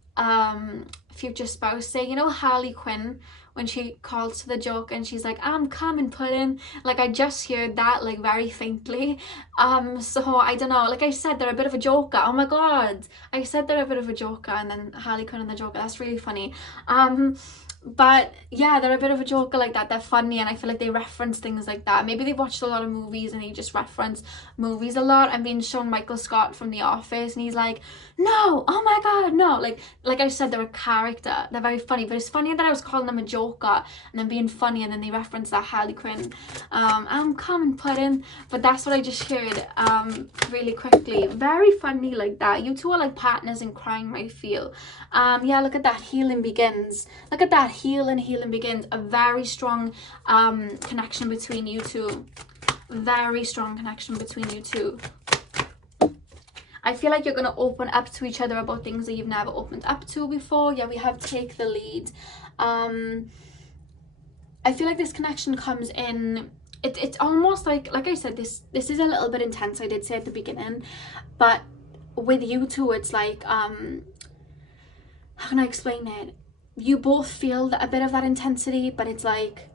future spouse say, you know, Harley Quinn, when she calls to the joke and she's like, I'm coming, pudding. Like, I just heard that, like, very faintly. So I don't know, like I said, they're a bit of a joker. Oh my god, I said they're a bit of a joker, and then Harley Quinn and the Joker, that's really funny. But yeah, they're a bit of a joker like that. They're funny, and I feel like they reference things like that. Maybe they've watched a lot of movies and they just reference movies a lot. I'm being shown Michael Scott from The Office, and he's like, no, oh my god, no. Like I said, they're a character. They're very funny, but it's funny that I was calling them a joker and then being funny, and then they reference that Harley Quinn, I'm coming, pudding. But that's what I just heard really quickly. Very funny like that. You two are like partners in crime, I feel. Yeah, look at that, healing begins. Look at that, healing begins. A very strong connection between you two. Very strong connection between you two. I feel like you're going to open up to each other about things that you've never opened up to before. Yeah, we have take the lead. I feel like this connection comes in, it's almost like I said, this is a little bit intense, I did say at the beginning, but with you two, it's like, how can I explain it? You both feel that, a bit of that intensity, but it's like,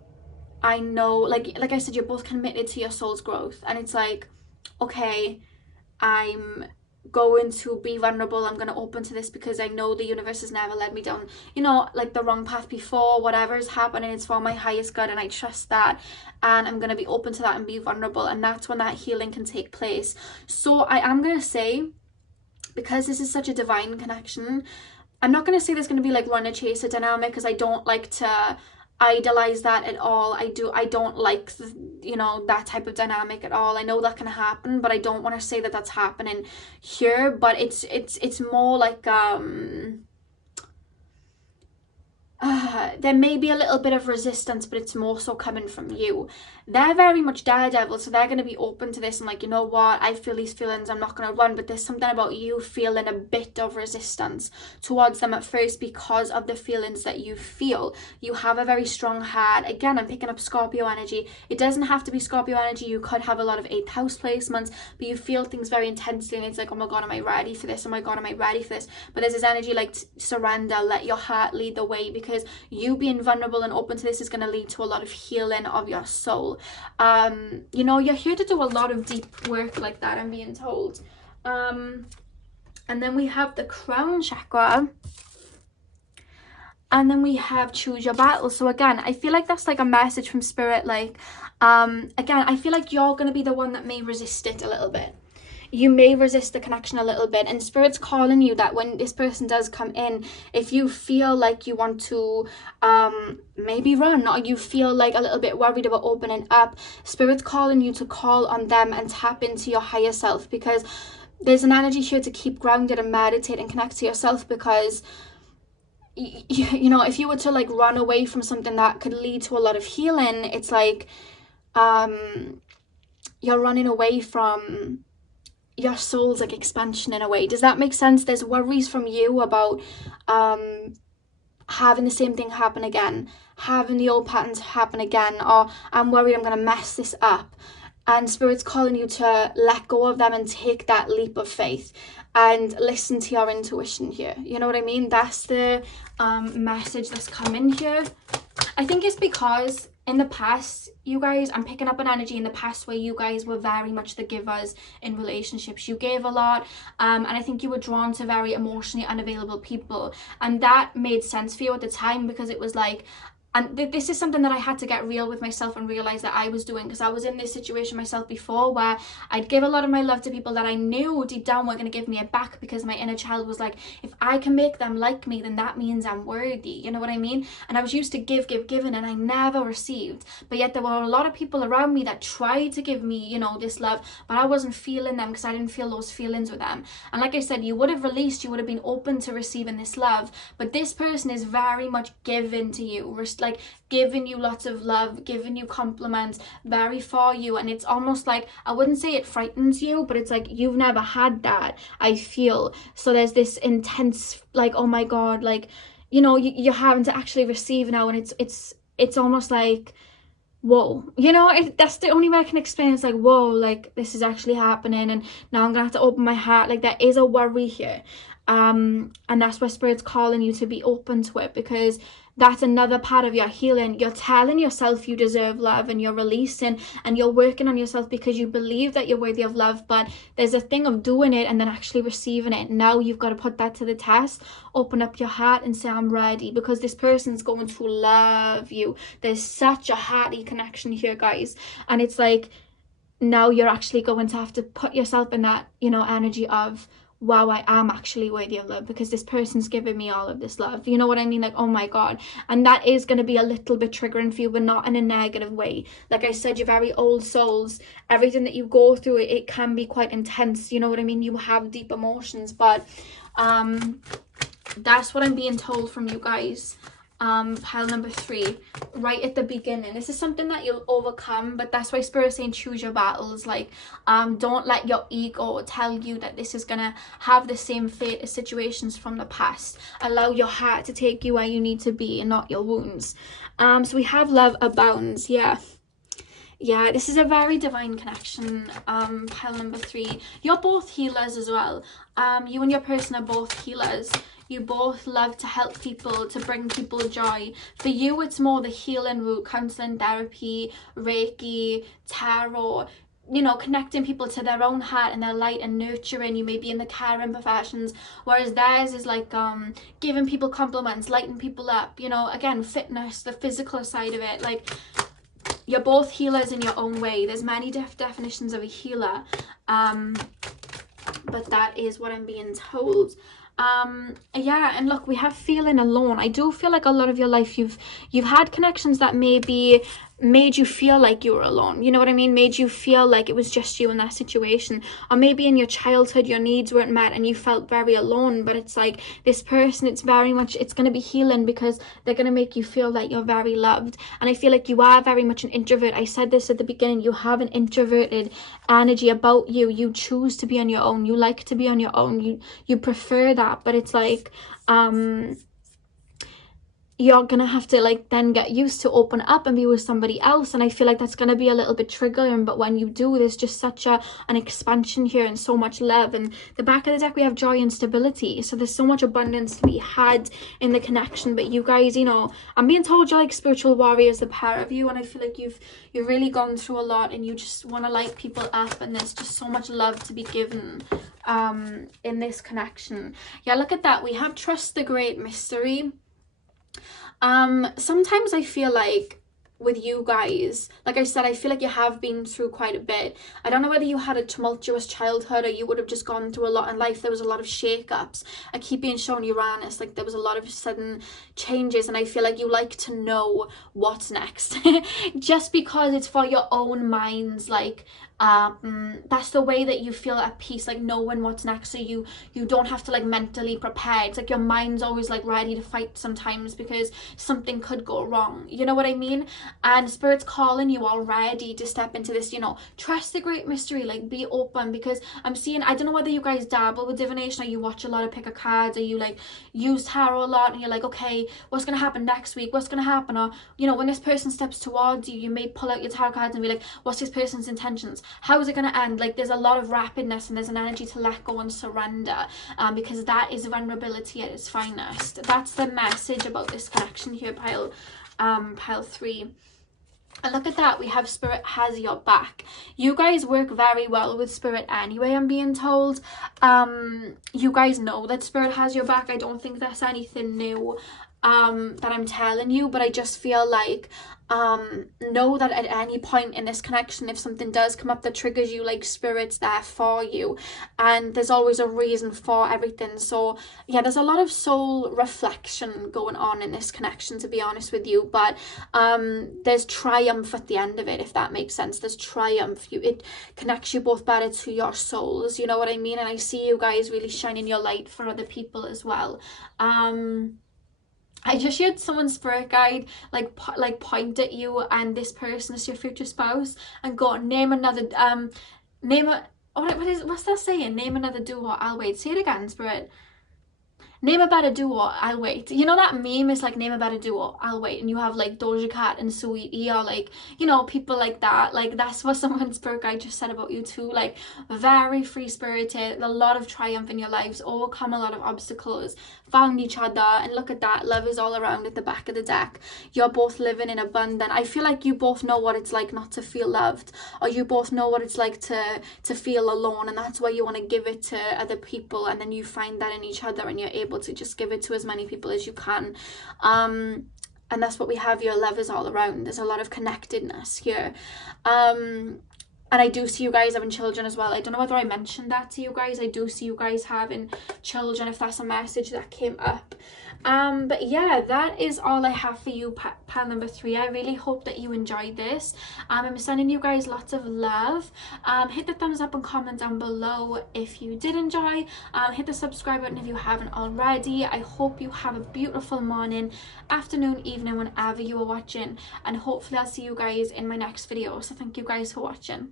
I know, like I said, you're both committed to your soul's growth, and it's like, okay, I'm going to be vulnerable, I'm going to open to this because I know the universe has never led me down, you know, like the wrong path before. Whatever's happening, it's for my highest good, and I trust that, and I'm going to be open to that and be vulnerable, and that's when that healing can take place. So I am going to say, because this is such a divine connection, I'm not going to say there's going to be like runner chaser dynamic, because I don't like to idolize that at all. I don't like you know, that type of dynamic at all. I know that can happen, but I don't want to say that that's happening here. But it's more like there may be a little bit of resistance, but it's more so coming from you. They're very much daredevil, so they're going to be open to this and like, you know what, I feel these feelings, I'm not going to run. But there's something about you feeling a bit of resistance towards them at first because of the feelings that you feel. You have a very strong heart. Again, I'm picking up Scorpio energy. It doesn't have to be Scorpio energy. You could have a lot of 8th house placements, but you feel things very intensely, and it's like, oh my god, am I ready for this? Oh my god, am I ready for this? But there's this energy like, surrender, let your heart lead the way, because you being vulnerable and open to this is going to lead to a lot of healing of your soul. You know, you're here to do a lot of deep work like that, I'm being told. And then we have the crown chakra, and then we have choose your battle. So again, I feel like that's like a message from spirit, like again, I feel like you're going to be the one that may resist it a little bit. You may resist the connection a little bit, and spirit's calling you that when this person does come in, if you feel like you want to maybe run, or you feel like a little bit worried about opening up, spirit's calling you to call on them and tap into your higher self, because there's an energy here to keep grounded and meditate and connect to yourself. Because you know, if you were to like run away from something that could lead to a lot of healing, it's like you're running away from your soul's like expansion in a way. Does that make sense? There's worries from you about having the same thing happen again, having the old patterns happen again, or I'm worried I'm going to mess this up. And spirit's calling you to let go of them and take that leap of faith and listen to your intuition here. You know what I mean? That's the message that's coming here. I think it's because in the past, you guys, I'm picking up an energy in the past where you guys were very much the givers in relationships. You gave a lot, and I think you were drawn to very emotionally unavailable people, and that made sense for you at the time, because it was like, and this is something that I had to get real with myself and realize that I was doing, because I was in this situation myself before where I'd give a lot of my love to people that I knew deep down were going to give me it back, because my inner child was like, if I can make them like me, then that means I'm worthy. You know what I mean? And I was used to giving, and I never received. But yet there were a lot of people around me that tried to give me, you know, this love, but I wasn't feeling them because I didn't feel those feelings with them. And like I said, you would have released, you would have been open to receiving this love, but this person is very much given to you, like giving you lots of love, giving you compliments, very for you. And it's almost like, I wouldn't say it frightens you, but it's like you've never had that, I feel. So there's this intense like, oh my god, like, you know, you're having to actually receive now, and it's almost like, whoa, you know, that's the only way I can explain. It's like, whoa, like this is actually happening, and now I'm gonna have to open my heart. Like there is a worry here. And that's why Spirit's calling you to be open to it, because that's another part of your healing. You're telling yourself you deserve love, and you're releasing and you're working on yourself because you believe that you're worthy of love. But there's a thing of doing it and then actually receiving it. Now you've got to put that to the test. Open up your heart and say, I'm ready, because this person's going to love you. There's such a hearty connection here, guys. And it's like, now you're actually going to have to put yourself in that, you know, energy of, wow, I am actually worthy of love because this person's giving me all of this love. You know what I mean? Like, oh my God. And that is going to be a little bit triggering for you, but not in a negative way. Like I said, you're very old souls. Everything that you go through, it can be quite intense. You know what I mean? You have deep emotions, but that's what I'm being told from you guys. Pile number 3, right at the beginning, this is something that you'll overcome, but that's why Spirit's saying choose your battles. Like, don't let your ego tell you that this is gonna have the same fate as situations from the past. Allow your heart to take you where you need to be and not your wounds. So we have love abounds. Yeah, this is a very divine connection. Pile number 3, you're both healers as well. You and your person are both healers. You both love to help people, to bring people joy. For you, it's more the healing route, counseling, therapy, Reiki, tarot, you know, connecting people to their own heart and their light and nurturing. You may be in the caring professions, whereas theirs is like giving people compliments, lighting people up, you know, again, fitness, the physical side of it. Like, you're both healers in your own way. There's many definitions of a healer, but that is what I'm being told. Yeah, and look, we have feeling alone. I do feel like a lot of your life you've had connections that maybe made you feel like you were alone. You know what I mean? Made you feel like it was just you in that situation. Or maybe in your childhood your needs weren't met and you felt very alone. But it's like, this person, it's very much, it's going to be healing because they're going to make you feel like you're very loved. And I feel like you are very much an introvert. I said this at the beginning, you have an introverted energy about you. You choose to be on your own. You like to be on your own. You prefer that. But it's like, you're gonna have to like then get used to open up and be with somebody else, and I feel like that's gonna be a little bit triggering. But when you do, there's just such an expansion here and so much love. And the back of the deck, we have joy and stability, so there's so much abundance to be had in the connection. But you guys, you know, I'm being told you're like spiritual warriors, the pair of you, and I feel like you've really gone through a lot and you just want to light people up, and there's just so much love to be given in this connection. Yeah, look at that, we have trust the great mystery. Sometimes I feel like with you guys, like I said, I feel like you have been through quite a bit. I don't know whether you had a tumultuous childhood or you would have just gone through a lot in life. There was a lot of shake-ups. I keep being shown Uranus, like there was a lot of sudden changes, and I feel like you like to know what's next just because it's for your own minds. Like that's the way that you feel at peace, like knowing what's next, so you don't have to like mentally prepare. It's like your mind's always like ready to fight sometimes because something could go wrong, you know what I mean? And Spirit's calling you already to step into this, you know, trust the great mystery, like be open. Because I'm seeing, I don't know whether you guys dabble with divination or you watch a lot of pick a cards, or you like use tarot a lot and you're like, okay, what's gonna happen next week, what's gonna happen? Or, you know, when this person steps towards you, you may pull out your tarot cards and be like, what's this person's intentions, how is it going to end? Like there's a lot of rapidness and there's an energy to let go and surrender, because that is vulnerability at its finest. That's the message about this connection here, pile 3. And look at that, we have Spirit has your back. You guys work very well with Spirit anyway, I'm being told. You guys know that Spirit has your back. I don't think that's anything new that I'm telling you, but I just feel like know that at any point in this connection, if something does come up that triggers you, like Spirit's there for you, and there's always a reason for everything. So yeah, there's a lot of soul reflection going on in this connection, to be honest with you, but there's triumph at the end of it, if that makes sense. There's triumph. It connects you both better to your souls, you know what I mean? And I see you guys really shining your light for other people as well. I just heard someone's spirit guide like point at you and this person is your future spouse and go name another what's that saying? Name another duo. I'll wait. Say it again, Spirit. name a better duo, I'll wait. You know that meme is like, name a better duo, I'll wait. And you have like Doja Cat and Saweetie, or like, you know, people like that. Like, that's what someone's spirit guide just said about you too. Like, very free spirited, a lot of triumph in your lives, overcome a lot of obstacles, found each other, and look at that, love is all around at the back of the deck. You're both living in abundance. I feel like you both know what it's like not to feel loved, or you both know what it's like to feel alone, and that's why you want to give it to other people, and then you find that in each other, and you're able to just give it to as many people as you can. And that's what we have here. Love is all around. There's a lot of connectedness here. And I do see you guys having children as well. I don't know whether I mentioned that to you guys. I do see you guys having children, if that's a message that came up. But yeah, that is all I have for you, pile number 3. I really hope that you enjoyed this. I'm sending you guys lots of love. Hit the thumbs up and comment down below if you did enjoy. Hit the subscribe button if you haven't already. I hope you have a beautiful morning, afternoon, evening, whenever you are watching. And hopefully I'll see you guys in my next video. So thank you guys for watching.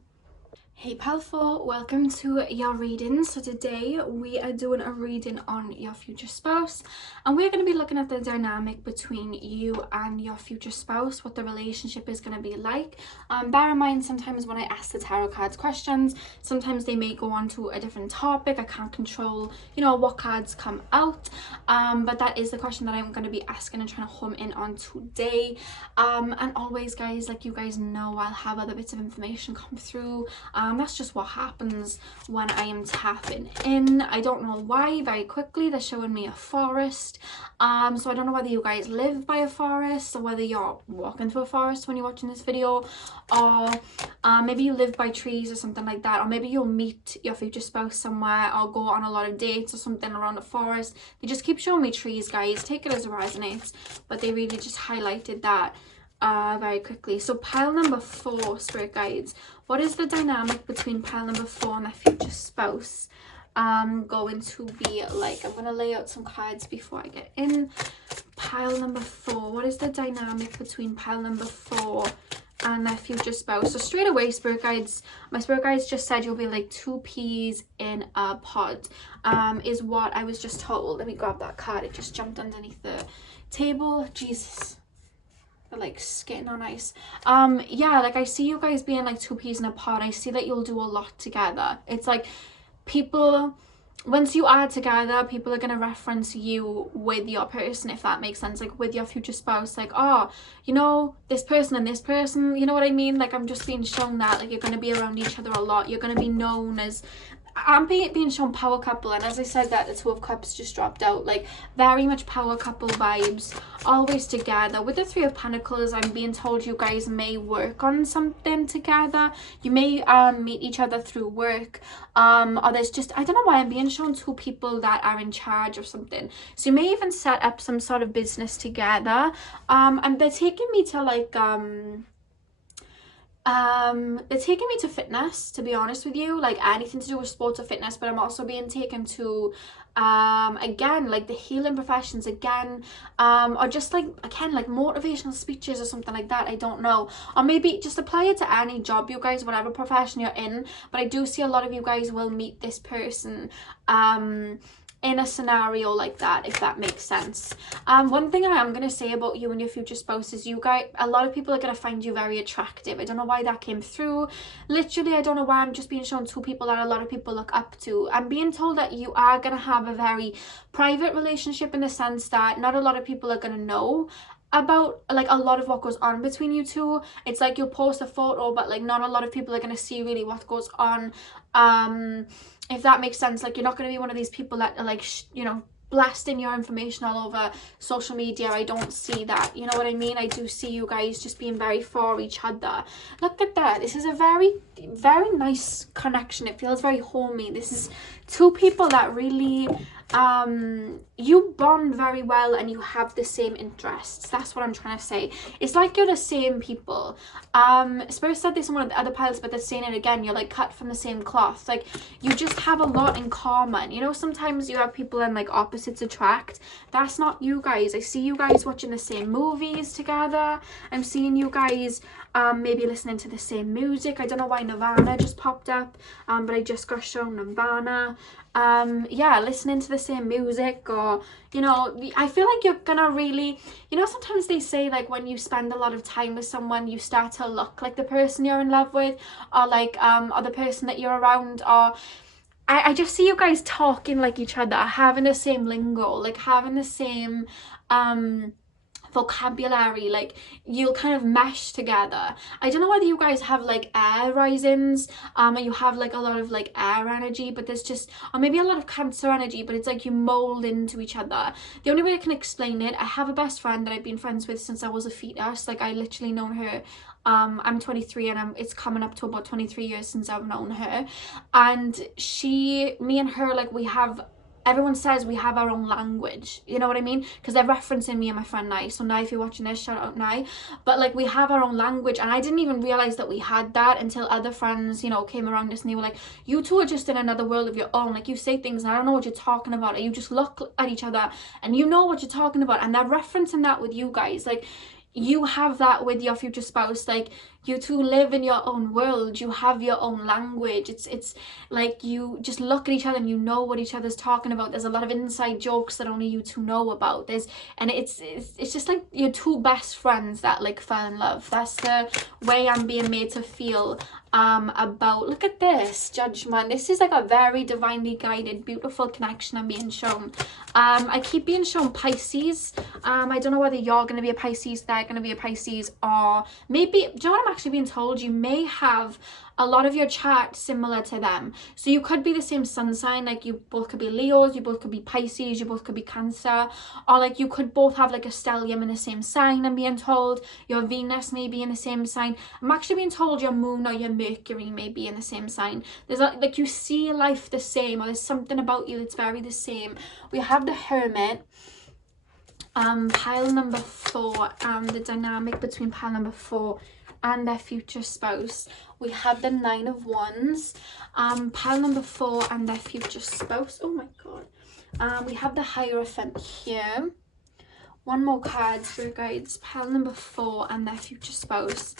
Hey pal 4, welcome to your reading. So today we are doing a reading on your future spouse, and we're going to be looking at the dynamic between you and your future spouse, what the relationship is going to be like. Bear in mind, sometimes when I ask the tarot cards questions, sometimes they may go on to a different topic. I can't control, you know, what cards come out, but that is the question that I'm going to be asking and trying to home in on today. And always guys, like you guys know, I'll have other bits of information come through. That's just what happens when I am tapping in. I don't know why. Very quickly they're showing me a forest, so I don't know whether you guys live by a forest, or whether you're walking through a forest when you're watching this video, or maybe you live by trees or something like that, or maybe you'll meet your future spouse somewhere or go on a lot of dates or something around a forest. They just keep showing me trees, guys. Take it as it resonates, but they really just highlighted that very quickly. So pile number 4, spirit guides, what is the dynamic between pile number 4 and their future spouse going to be like? I'm going to lay out some cards before I get in. Pile number 4, what is the dynamic between pile number 4 and their future spouse? So straight away, spirit guides, my spirit guides just said you'll be like 2 peas in a pod, is what I was just told. Let me grab that card. It just jumped underneath the table. Jesus, like skating on ice. Yeah, like I see you guys being like 2 peas in a pod. I see that you'll do a lot together. It's like people, once you are together, people are going to reference you with your person, if that makes sense, like with your future spouse, like, oh, you know, this person and this person, you know what I mean? Like, I'm just being shown that like you're going to be around each other a lot. You're going to be known as, I'm being shown power couple, and as I said that, the 2 of Cups just dropped out, like very much power couple vibes, always together. With the 3 of Pentacles, I'm being told you guys may work on something together. You may meet each other through work, or there's just, I don't know why I'm being shown 2 people that are in charge of something. So you may even set up some sort of business together, and they're taking me to like they're taking me to fitness, to be honest with you, like anything to do with sports or fitness. But I'm also being taken to again, like the healing professions again, or just like, again, like motivational speeches or something like that. I don't know, or maybe just apply it to any job, you guys, whatever profession you're in. But I do see a lot of you guys will meet this person in a scenario like that, if that makes sense. One thing I am going to say about you and your future spouse is you guys, a lot of people are going to find you very attractive. I don't know why that came through. Literally, I don't know why I'm just being shown 2 people that a lot of people look up to. I'm being told that you are going to have a very private relationship, in the sense that not a lot of people are going to know about like a lot of what goes on between you 2. It's like you'll post a photo, but like not a lot of people are going to see really what goes on, if that makes sense. Like, you're not going to be one of these people that are like you know, blasting your information all over social media. I don't see that, you know what I mean? I do see you guys just being very for each other. Look at that. This is a very, very nice connection. It feels very homey. This is 2 people that really you bond very well, and you have the same interests. That's what I'm trying to say. It's like you're the same people. Spirit said this in one of the other piles, but they're saying it again. You're like cut from the same cloth. Like, you just have a lot in common. You know, sometimes you have people and like opposites attract. That's not you guys. I see you guys watching the same movies together. I'm seeing you guys maybe listening to the same music. I don't know why Nirvana just popped up, but I just got shown Nirvana. yeah, listening to the same music, or, you know, I feel like you're gonna really, you know, sometimes they say like when you spend a lot of time with someone, you start to look like the person you're in love with, or like or the person that you're around, or I just see you guys talking like each other, having the same lingo, like having the same vocabulary, like you'll kind of mesh together. I don't know whether you guys have like air risings, or you have like a lot of like air energy, but there's just, or maybe a lot of Cancer energy, but it's like you mold into each other. The only way I can explain it, I have a best friend that I've been friends with since I was a fetus. Like I literally known her, I'm 23, and it's coming up to about 23 years since I've known her, and me and her, like we have, everyone says we have our own language, you know what I mean, because they're referencing me and my friend Nye. So Nye, if you're watching this, shout out Nye. But like we have our own language, and I didn't even realize that we had that until other friends, you know, came around us and they were like, you two are just in another world of your own, like you say things and I don't know what you're talking about, or you just look at each other and you know what you're talking about. And they're referencing that with you guys, like you have that with your future spouse. Like you two live in your own world, you have your own language. It's like you just look at each other and you know what each other's talking about. There's a lot of inside jokes that only you two know about. It's just like your two best friends that like fell in love. That's the way I'm being made to feel about, look at this, judgment. This is like a very divinely guided, beautiful connection I'm being shown. I keep being shown Pisces. I don't know whether you're going to be a Pisces, they're going to be a Pisces, or maybe, do you know what I'm actually being told? You may have a lot of your chart similar to them. So you could be the same sun sign, like you both could be Leos, you both could be Pisces, you both could be Cancer, or like you could both have like a stellium in the same sign, I'm being told. Your Venus may be in the same sign. I'm actually being told your moon or your Mercury may be in the same sign. There's like you see life the same, or there's something about you that's very the same. We have the Hermit. Pile number 4, the dynamic between pile number 4 and their future spouse. We have the 9 of Wands, pile number 4 and their future spouse. Oh my god. We have the Hierophant here. One more card, spirit guides. Pile number 4 and their future spouse.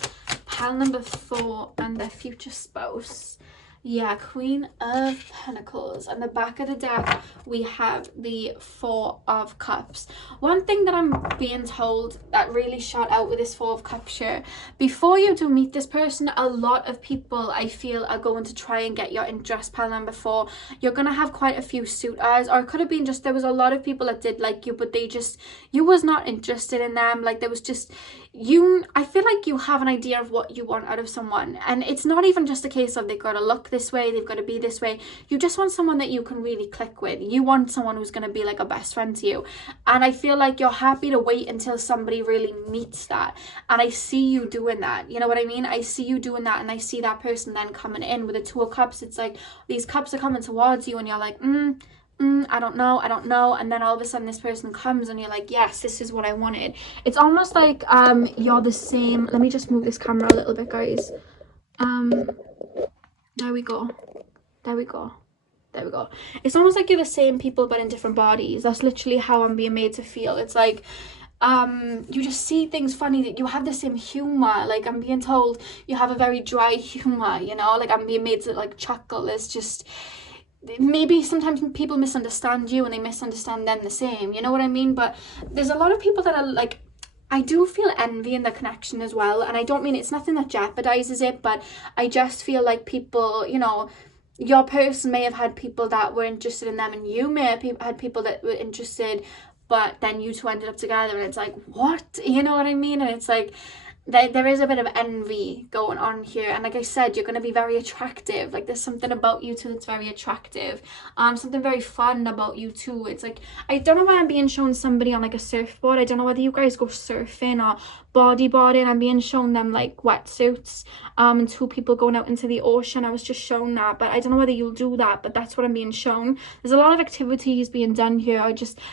Pile number 4 and their future spouse. Yeah, Queen of Pentacles. And the back of the deck, we have the 4 of Cups. One thing that I'm being told that really shot out with this 4 of Cups here, before you do meet this person, a lot of people, I feel, are going to try and get your interest, pile number 4. You're going to have quite a few suitors, or it could have been just there was a lot of people that did like you, but they just, you was not interested in them. Like there was just, I feel like you have an idea of what you want out of someone, and it's not even just a case of they've got to look this way, they've got to be this way. You just want someone that you can really click with. You want someone who's going to be like a best friend to you, and I feel like you're happy to wait until somebody really meets that, and I see you doing that, you know what I mean? I see you doing that, and I see that person then coming in with the 2 of Cups. It's like these cups are coming towards you and you're like, I don't know, and then all of a sudden this person comes and you're like, yes, this is what I wanted. It's almost like you're the same. Let me just move this camera a little bit, guys. There we go. It's almost like you're the same people but in different bodies. That's literally how I'm being made to feel. It's like you just see things funny, that you have the same humor. Like I'm being told you have a very dry humor, you know, like I'm being made to like chuckle. It's just, maybe sometimes people misunderstand you and they misunderstand them the same, you know what I mean? But there's a lot of people that are like, I do feel envy in the connection as well, and I don't mean, it's nothing that jeopardizes it, but I just feel like people, you know, your person may have had people that were interested in them, and you may have had people that were interested, but then you two ended up together, and it's like, what, you know what I mean? And it's like there is a bit of envy going on here, and like I said, you're going to be very attractive. Like there's something about you two that's very attractive, something very fun about you too. It's like, I don't know why I'm being shown somebody on like a surfboard. I don't know whether you guys go surfing or bodyboarding. I'm being shown them like wetsuits, and 2 people going out into the ocean. I was just shown that, but I don't know whether you'll do that, but that's what I'm being shown. There's a lot of activities being done here.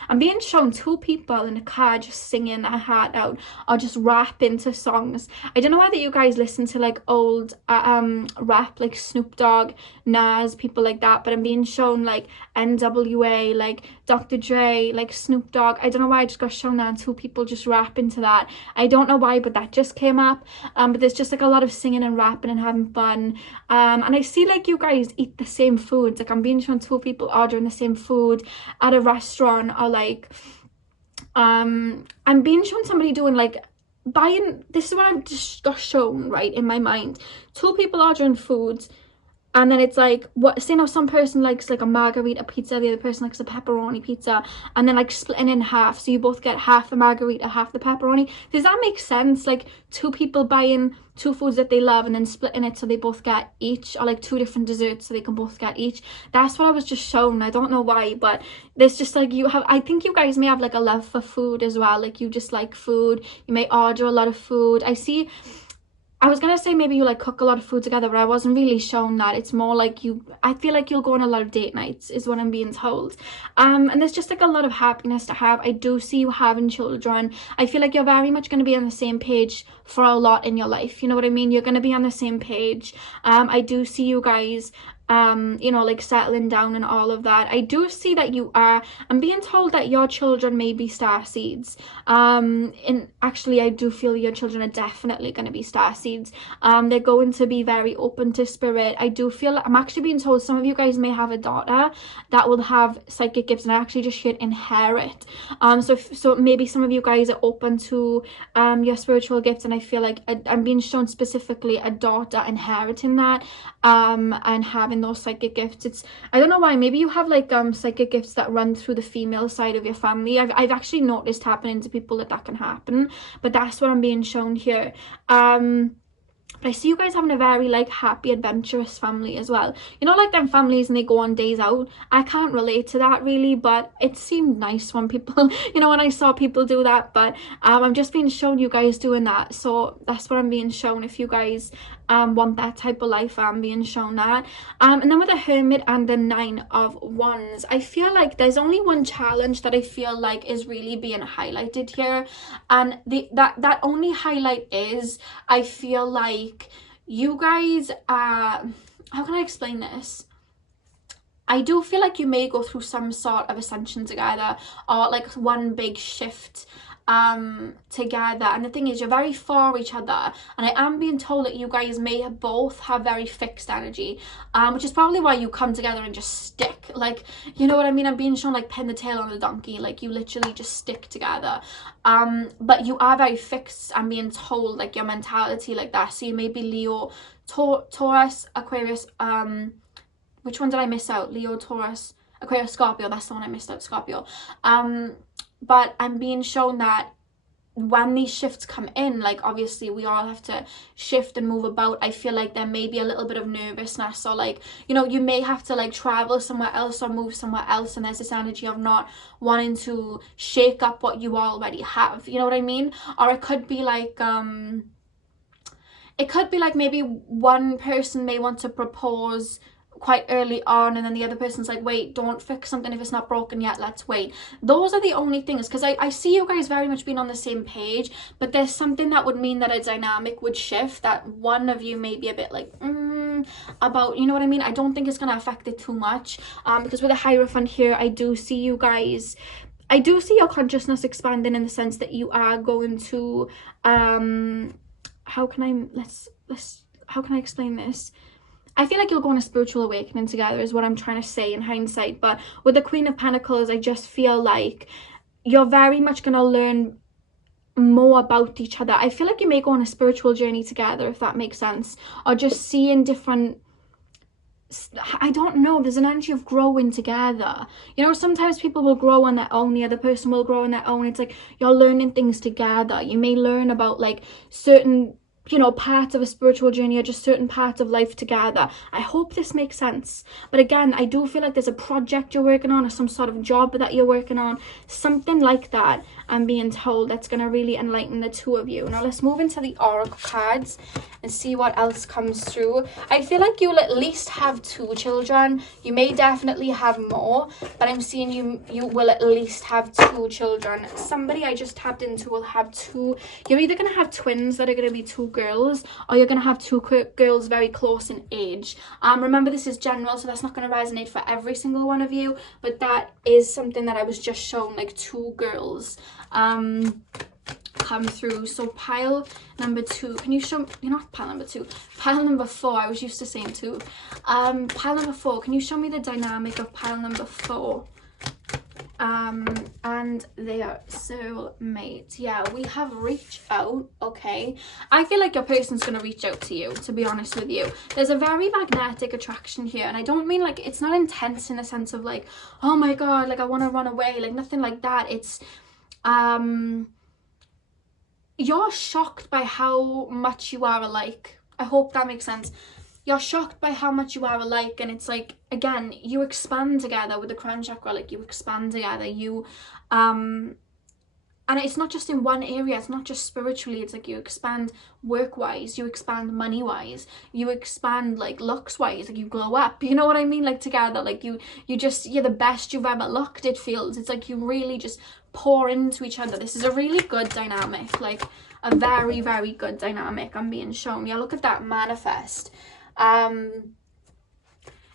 I'm being shown 2 people in a car just singing their heart out, or just rapping to songs songs. I don't know whether you guys listen to like old rap, like Snoop Dogg, Nas, people like that, but I'm being shown like NWA, like Dr. Dre, like Snoop Dogg. I don't know why I just got shown that, and two people just rapping to that. I don't know why, but that just came up. But there's just like a lot of singing and rapping and having fun. And I see like you guys eat the same foods. Like I'm being shown two people ordering the same food at a restaurant, or like I'm being shown somebody doing like buying, this is what I've just got shown right in my mind, two people ordering foods, and then it's like, what, say now some person likes like a margarita pizza, the other person likes a pepperoni pizza, and then like splitting in half, so you both get half the margarita, half the pepperoni. Does that make sense? Like two people buying two foods that they love and then splitting it so they both get each, or like two different desserts so they can both get each. That's what I was just shown. I don't know why, but there's just like, you have, I think you guys may have like a love for food as well. Like you just like food, you may order a lot of food. I was gonna say maybe you like cook a lot of food together, but I wasn't really shown that. It's more like I feel like you'll go on a lot of date nights is what I'm being told. And there's just like a lot of happiness to have. I do see you having children. I feel like you're very much going to be on the same page for a lot in your life. You know what I mean? You're going to be on the same page. I do see you guys you know, like settling down and all of that. I do see that I'm being told that your children may be starseeds. And actually I do feel your children are definitely going to be starseeds. They're going to be very open to spirit. I do feel, I'm actually being told some of you guys may have a daughter that will have psychic gifts, and I actually just heard inherit. So maybe some of you guys are open to your spiritual gifts, and I feel like I'm being shown specifically a daughter inheriting that and having those psychic gifts. I don't know why, maybe you have like psychic gifts that run through the female side of your family. I've actually noticed happening to people that can happen, but that's what I'm being shown here. But I see you guys having a very like happy, adventurous family as well. You know, like them families and they go on days out. I can't relate to that really, but it seemed nice when people, you know, when I saw people do that. But I'm just being shown you guys doing that. So that's what I'm being shown. If you guys want that type of life, I'm being shown that. And then with the Hermit and the Nine of Wands, I feel like there's only one challenge that I feel like is really being highlighted here, and that only highlight is, I feel like you guys how can I explain this? I do feel like you may go through some sort of ascension together, or like one big shift together. And the thing is, you're very for each other, and I am being told that you guys may both have very fixed energy, which is probably why you come together and just stick, like, you know what I mean? I'm being shown like pin the tail on the donkey, like you literally just stick together. But you are very fixed. I'm being told like your mentality like that. So you may be Leo, Taurus, Aquarius, which one did I miss out? Leo, Taurus, Aquarius, Scorpio. That's the one I missed out, Scorpio. But I'm being shown that when these shifts come in, like obviously we all have to shift and move about. I feel like there may be a little bit of nervousness, or like, you know, you may have to like travel somewhere else or move somewhere else, and there's this energy of not wanting to shake up what you already have, you know what I mean? Or it could be like maybe one person may want to propose quite early on, and then the other person's like, wait, don't fix something if it's not broken yet, let's wait. Those are the only things, because I see you guys very much being on the same page, but there's something that would mean that a dynamic would shift, that one of you may be a bit like about, you know what I mean? I don't think it's going to affect it too much, because with the Hierophant here, I do see you guys, I do see your consciousness expanding, in the sense that you are going to how can I explain this? I feel like you'll go on a spiritual awakening together is what I'm trying to say in hindsight. But with the Queen of Pentacles, I just feel like you're very much going to learn more about each other. I feel like you may go on a spiritual journey together, if that makes sense. Or just seeing different, I don't know, there's an energy of growing together. You know, sometimes people will grow on their own, the other person will grow on their own. It's like you're learning things together. You may learn about like certain you know, parts of a spiritual journey or just certain parts of life together. I hope this makes sense. But again, I do feel like there's a project you're working on or some sort of job that you're working on, something like that. I'm being told that's going to really enlighten the two of you. Now let's move into the oracle cards and see what else comes through. I feel like you'll at least have 2 children. You may definitely have more, but I'm seeing you will at least have 2 children. Somebody I just tapped into will have 2. You're either going to have twins that are going to be 2 girls, or you're going to have 2 girls very close in age. Remember, this is general, so that's not going to resonate for every single one of you, but that is something that I was just shown, like 2 girls come through. So pile number 2, can you show me, you're not pile number 2, pile number 4, I was used to saying 2. Pile number 4, can you show me the dynamic of pile number 4? And their soulmate. Yeah, we have reach out. Okay, I feel like your person's gonna reach out to you, to be honest with you. There's a very magnetic attraction here, and I don't mean like, it's not intense in the sense of like, oh my god, like I want to run away, like nothing like that. It's you're shocked by how much you are alike. I hope that makes sense. You're shocked by how much you are alike, and it's like, again, you expand together with the crown chakra, like you expand together, you and it's not just in one area, it's not just spiritually, it's like you expand work-wise, you expand money-wise, you expand like looks-wise, like you glow up, you know what I mean, like together, like you're the best you've ever looked, it feels. It's like you really just pour into each other. This is a really good dynamic, like a very, very good dynamic I'm being shown. Yeah, look at that manifest.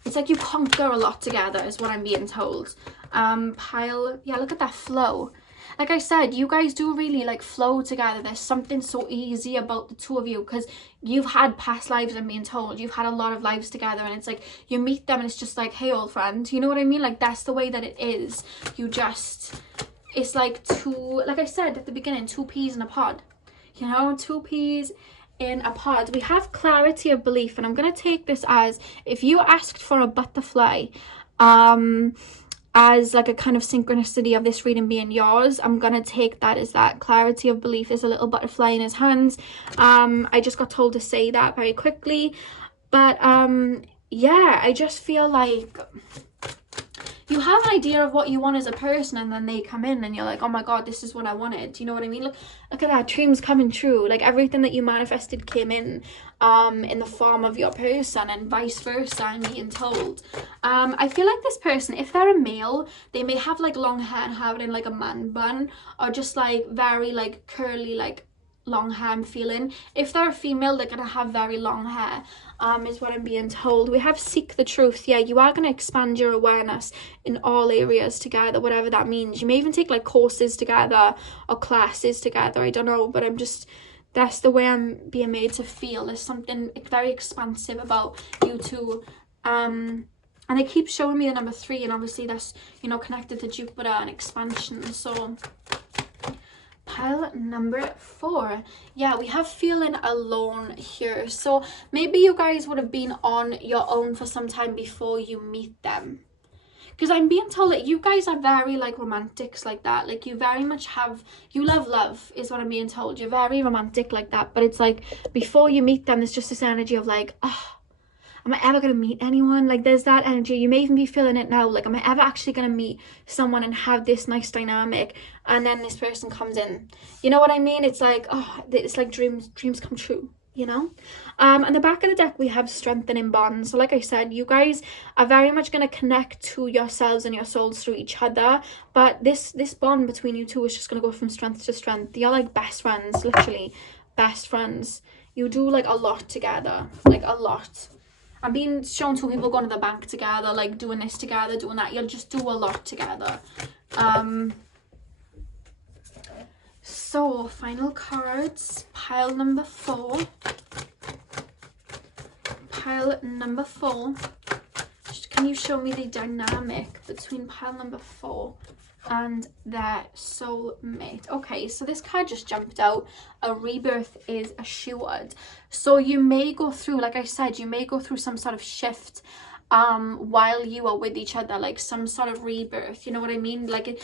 It's like you conquer a lot together is what I'm being told. Pile, yeah, look at that flow. Like I said, you guys do really like flow together. There's something so easy about the two of you, because you've had past lives, I'm being told. You've had a lot of lives together, and it's like you meet them and it's just like, hey, old friend, you know what I mean? Like that's the way that it is. It's like like I said at the beginning, 2 peas in a pod. You know, 2 peas in a pod. We have clarity of belief, and I'm going to take this as, if you asked for a butterfly as like a kind of synchronicity of this reading being yours, I'm going to take that as that clarity of belief. There's a little butterfly in his hands. I just got told to say that very quickly, but yeah, I just feel like you have an idea of what you want as a person, and then they come in and you're like, oh my god, this is what I wanted. You know what I mean? Look at that, dreams coming true. Like everything that you manifested came in the form of your person, and vice versa, I'm being told. I feel like this person, if they're a male, they may have like long hair and have it in like a man bun, or just like very like curly, like long hair, I'm feeling. If they're a female, they're gonna have very long hair, is what I'm being told. We have seek the truth. Yeah, you are going to expand your awareness in all areas together, whatever that means. You may even take like courses together or classes together, I don't know, but that's the way I'm being made to feel. There's something very expansive about you two. And it keeps showing me the number 3, and obviously that's, you know, connected to Jupiter and expansion. So pile number 4, yeah, we have feeling alone here. So maybe you guys would have been on your own for some time before you meet them, because I'm being told that you guys are very like romantics like that. Like you very much you love is what I'm being told. You're very romantic like that, but it's like before you meet them, there's just this energy of like, oh, am I ever going to meet anyone? Like there's that energy. You may even be feeling it now. Like, am I ever actually going to meet someone and have this nice dynamic? And then this person comes in. You know what I mean? It's like, oh, it's like dreams come true, you know? On the back of the deck, we have strengthening bonds. So like I said, you guys are very much going to connect to yourselves and your souls through each other. But this bond between you two is just going to go from strength to strength. You're like best friends, literally best friends. You do like a lot together, like a lot. I'm being shown 2 people going to the bank together, like doing this together, doing that. You'll just do a lot together. So final cards, pile number 4. Pile number 4. Can you show me the dynamic between pile number 4 and their soulmate? Okay, so this card just jumped out. A rebirth is assured. So you may go through, like I said, you may go through some sort of shift while you are with each other, like some sort of rebirth, you know what I mean? Like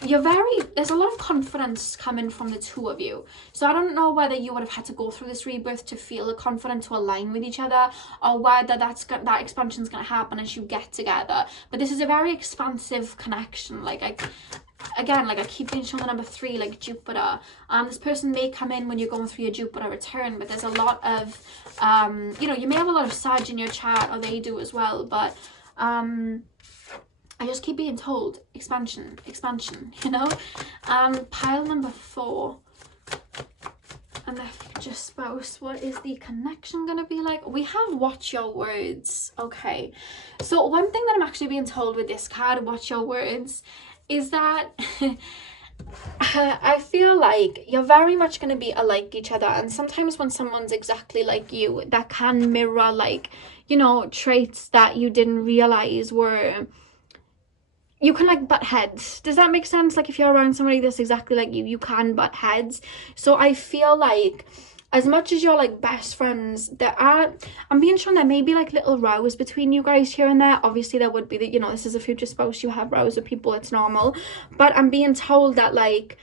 there's a lot of confidence coming from the two of you. So I don't know whether you would have had to go through this rebirth to feel the confident to align with each other, or whether that expansion is going to happen as you get together. But this is a very expansive connection. Like I keep being shown the number 3, like Jupiter. This person may come in when you're going through your Jupiter return, but there's a lot of you know, you may have a lot of Sag in your chart, or they do as well, but I just keep being told expansion, you know. Pile number 4, and the future spouse. What is the connection gonna be like? We have watch your words. Okay, so one thing that I'm actually being told with this card, watch your words, is that I feel like you're very much going to be alike each other, and sometimes when someone's exactly like you, that can mirror, like, you know, traits that you didn't realize were, you can like butt heads. Does that make sense? Like if you're around somebody that's exactly like you can butt heads. So I feel like as much as you're like best friends, I'm being shown there may be like little rows between you guys here and there. Obviously there would be, that, you know, this is a future spouse, you have rows with people, it's normal. But I'm being told that like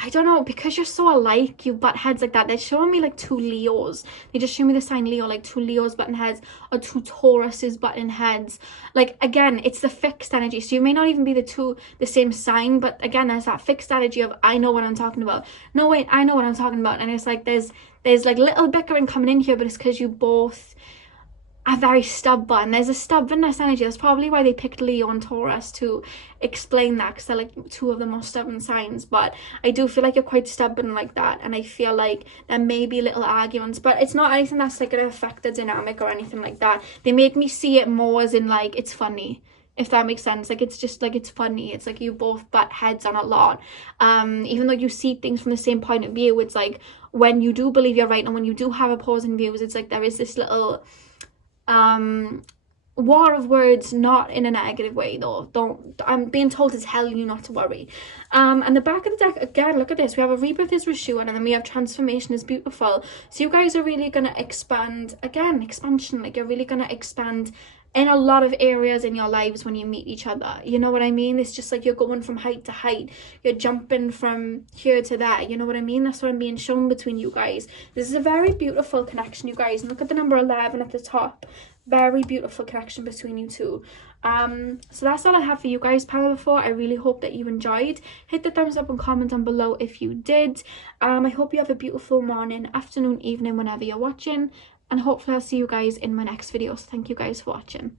I don't know, because you're so alike, you butt heads like that. They're showing me like 2 Leos. They just show me the sign Leo, like 2 Leos button heads, or 2 Tauruses button heads. Like, again, it's the fixed energy. So you may not even be the same sign, but again, there's that fixed energy of, I know what I'm talking about. No, wait, I know what I'm talking about. And it's like, there's like little bickering coming in here, but it's because you both are very stubborn. There's a stubbornness energy. That's probably why they picked Leo and Taurus to explain that, because they're like 2 of the most stubborn signs. But I do feel like you're quite stubborn like that, and I feel like there may be little arguments, but it's not anything that's like going to affect the dynamic or anything like that. They make me see it more as in like, it's funny, if that makes sense. Like, it's just like, it's funny. It's like you both butt heads on a lot. Even though you see things from the same point of view, it's like when you do believe you're right and when you do have opposing views, it's like there is this little war of words, not in a negative way though. I'm being told to tell you not to worry. And the back of the deck, again, look at this. We have a rebirth is Rishu, and then we have transformation is beautiful. So you guys are really going to expand, again, expansion. Like, you're really going to expand in a lot of areas in your lives when you meet each other. You know what I mean? It's just like you're going from height to height. You're jumping from here to there. You know what I mean? That's what I'm being shown between you guys. This is a very beautiful connection, you guys. And look at the number 11 at the top. Very beautiful connection between you two. So that's all I have for you guys, Power 4. I really hope that you enjoyed. Hit the thumbs up and comment down below if you did. I hope you have a beautiful morning, afternoon, evening, whenever you're watching. And hopefully I'll see you guys in my next video. So thank you guys for watching.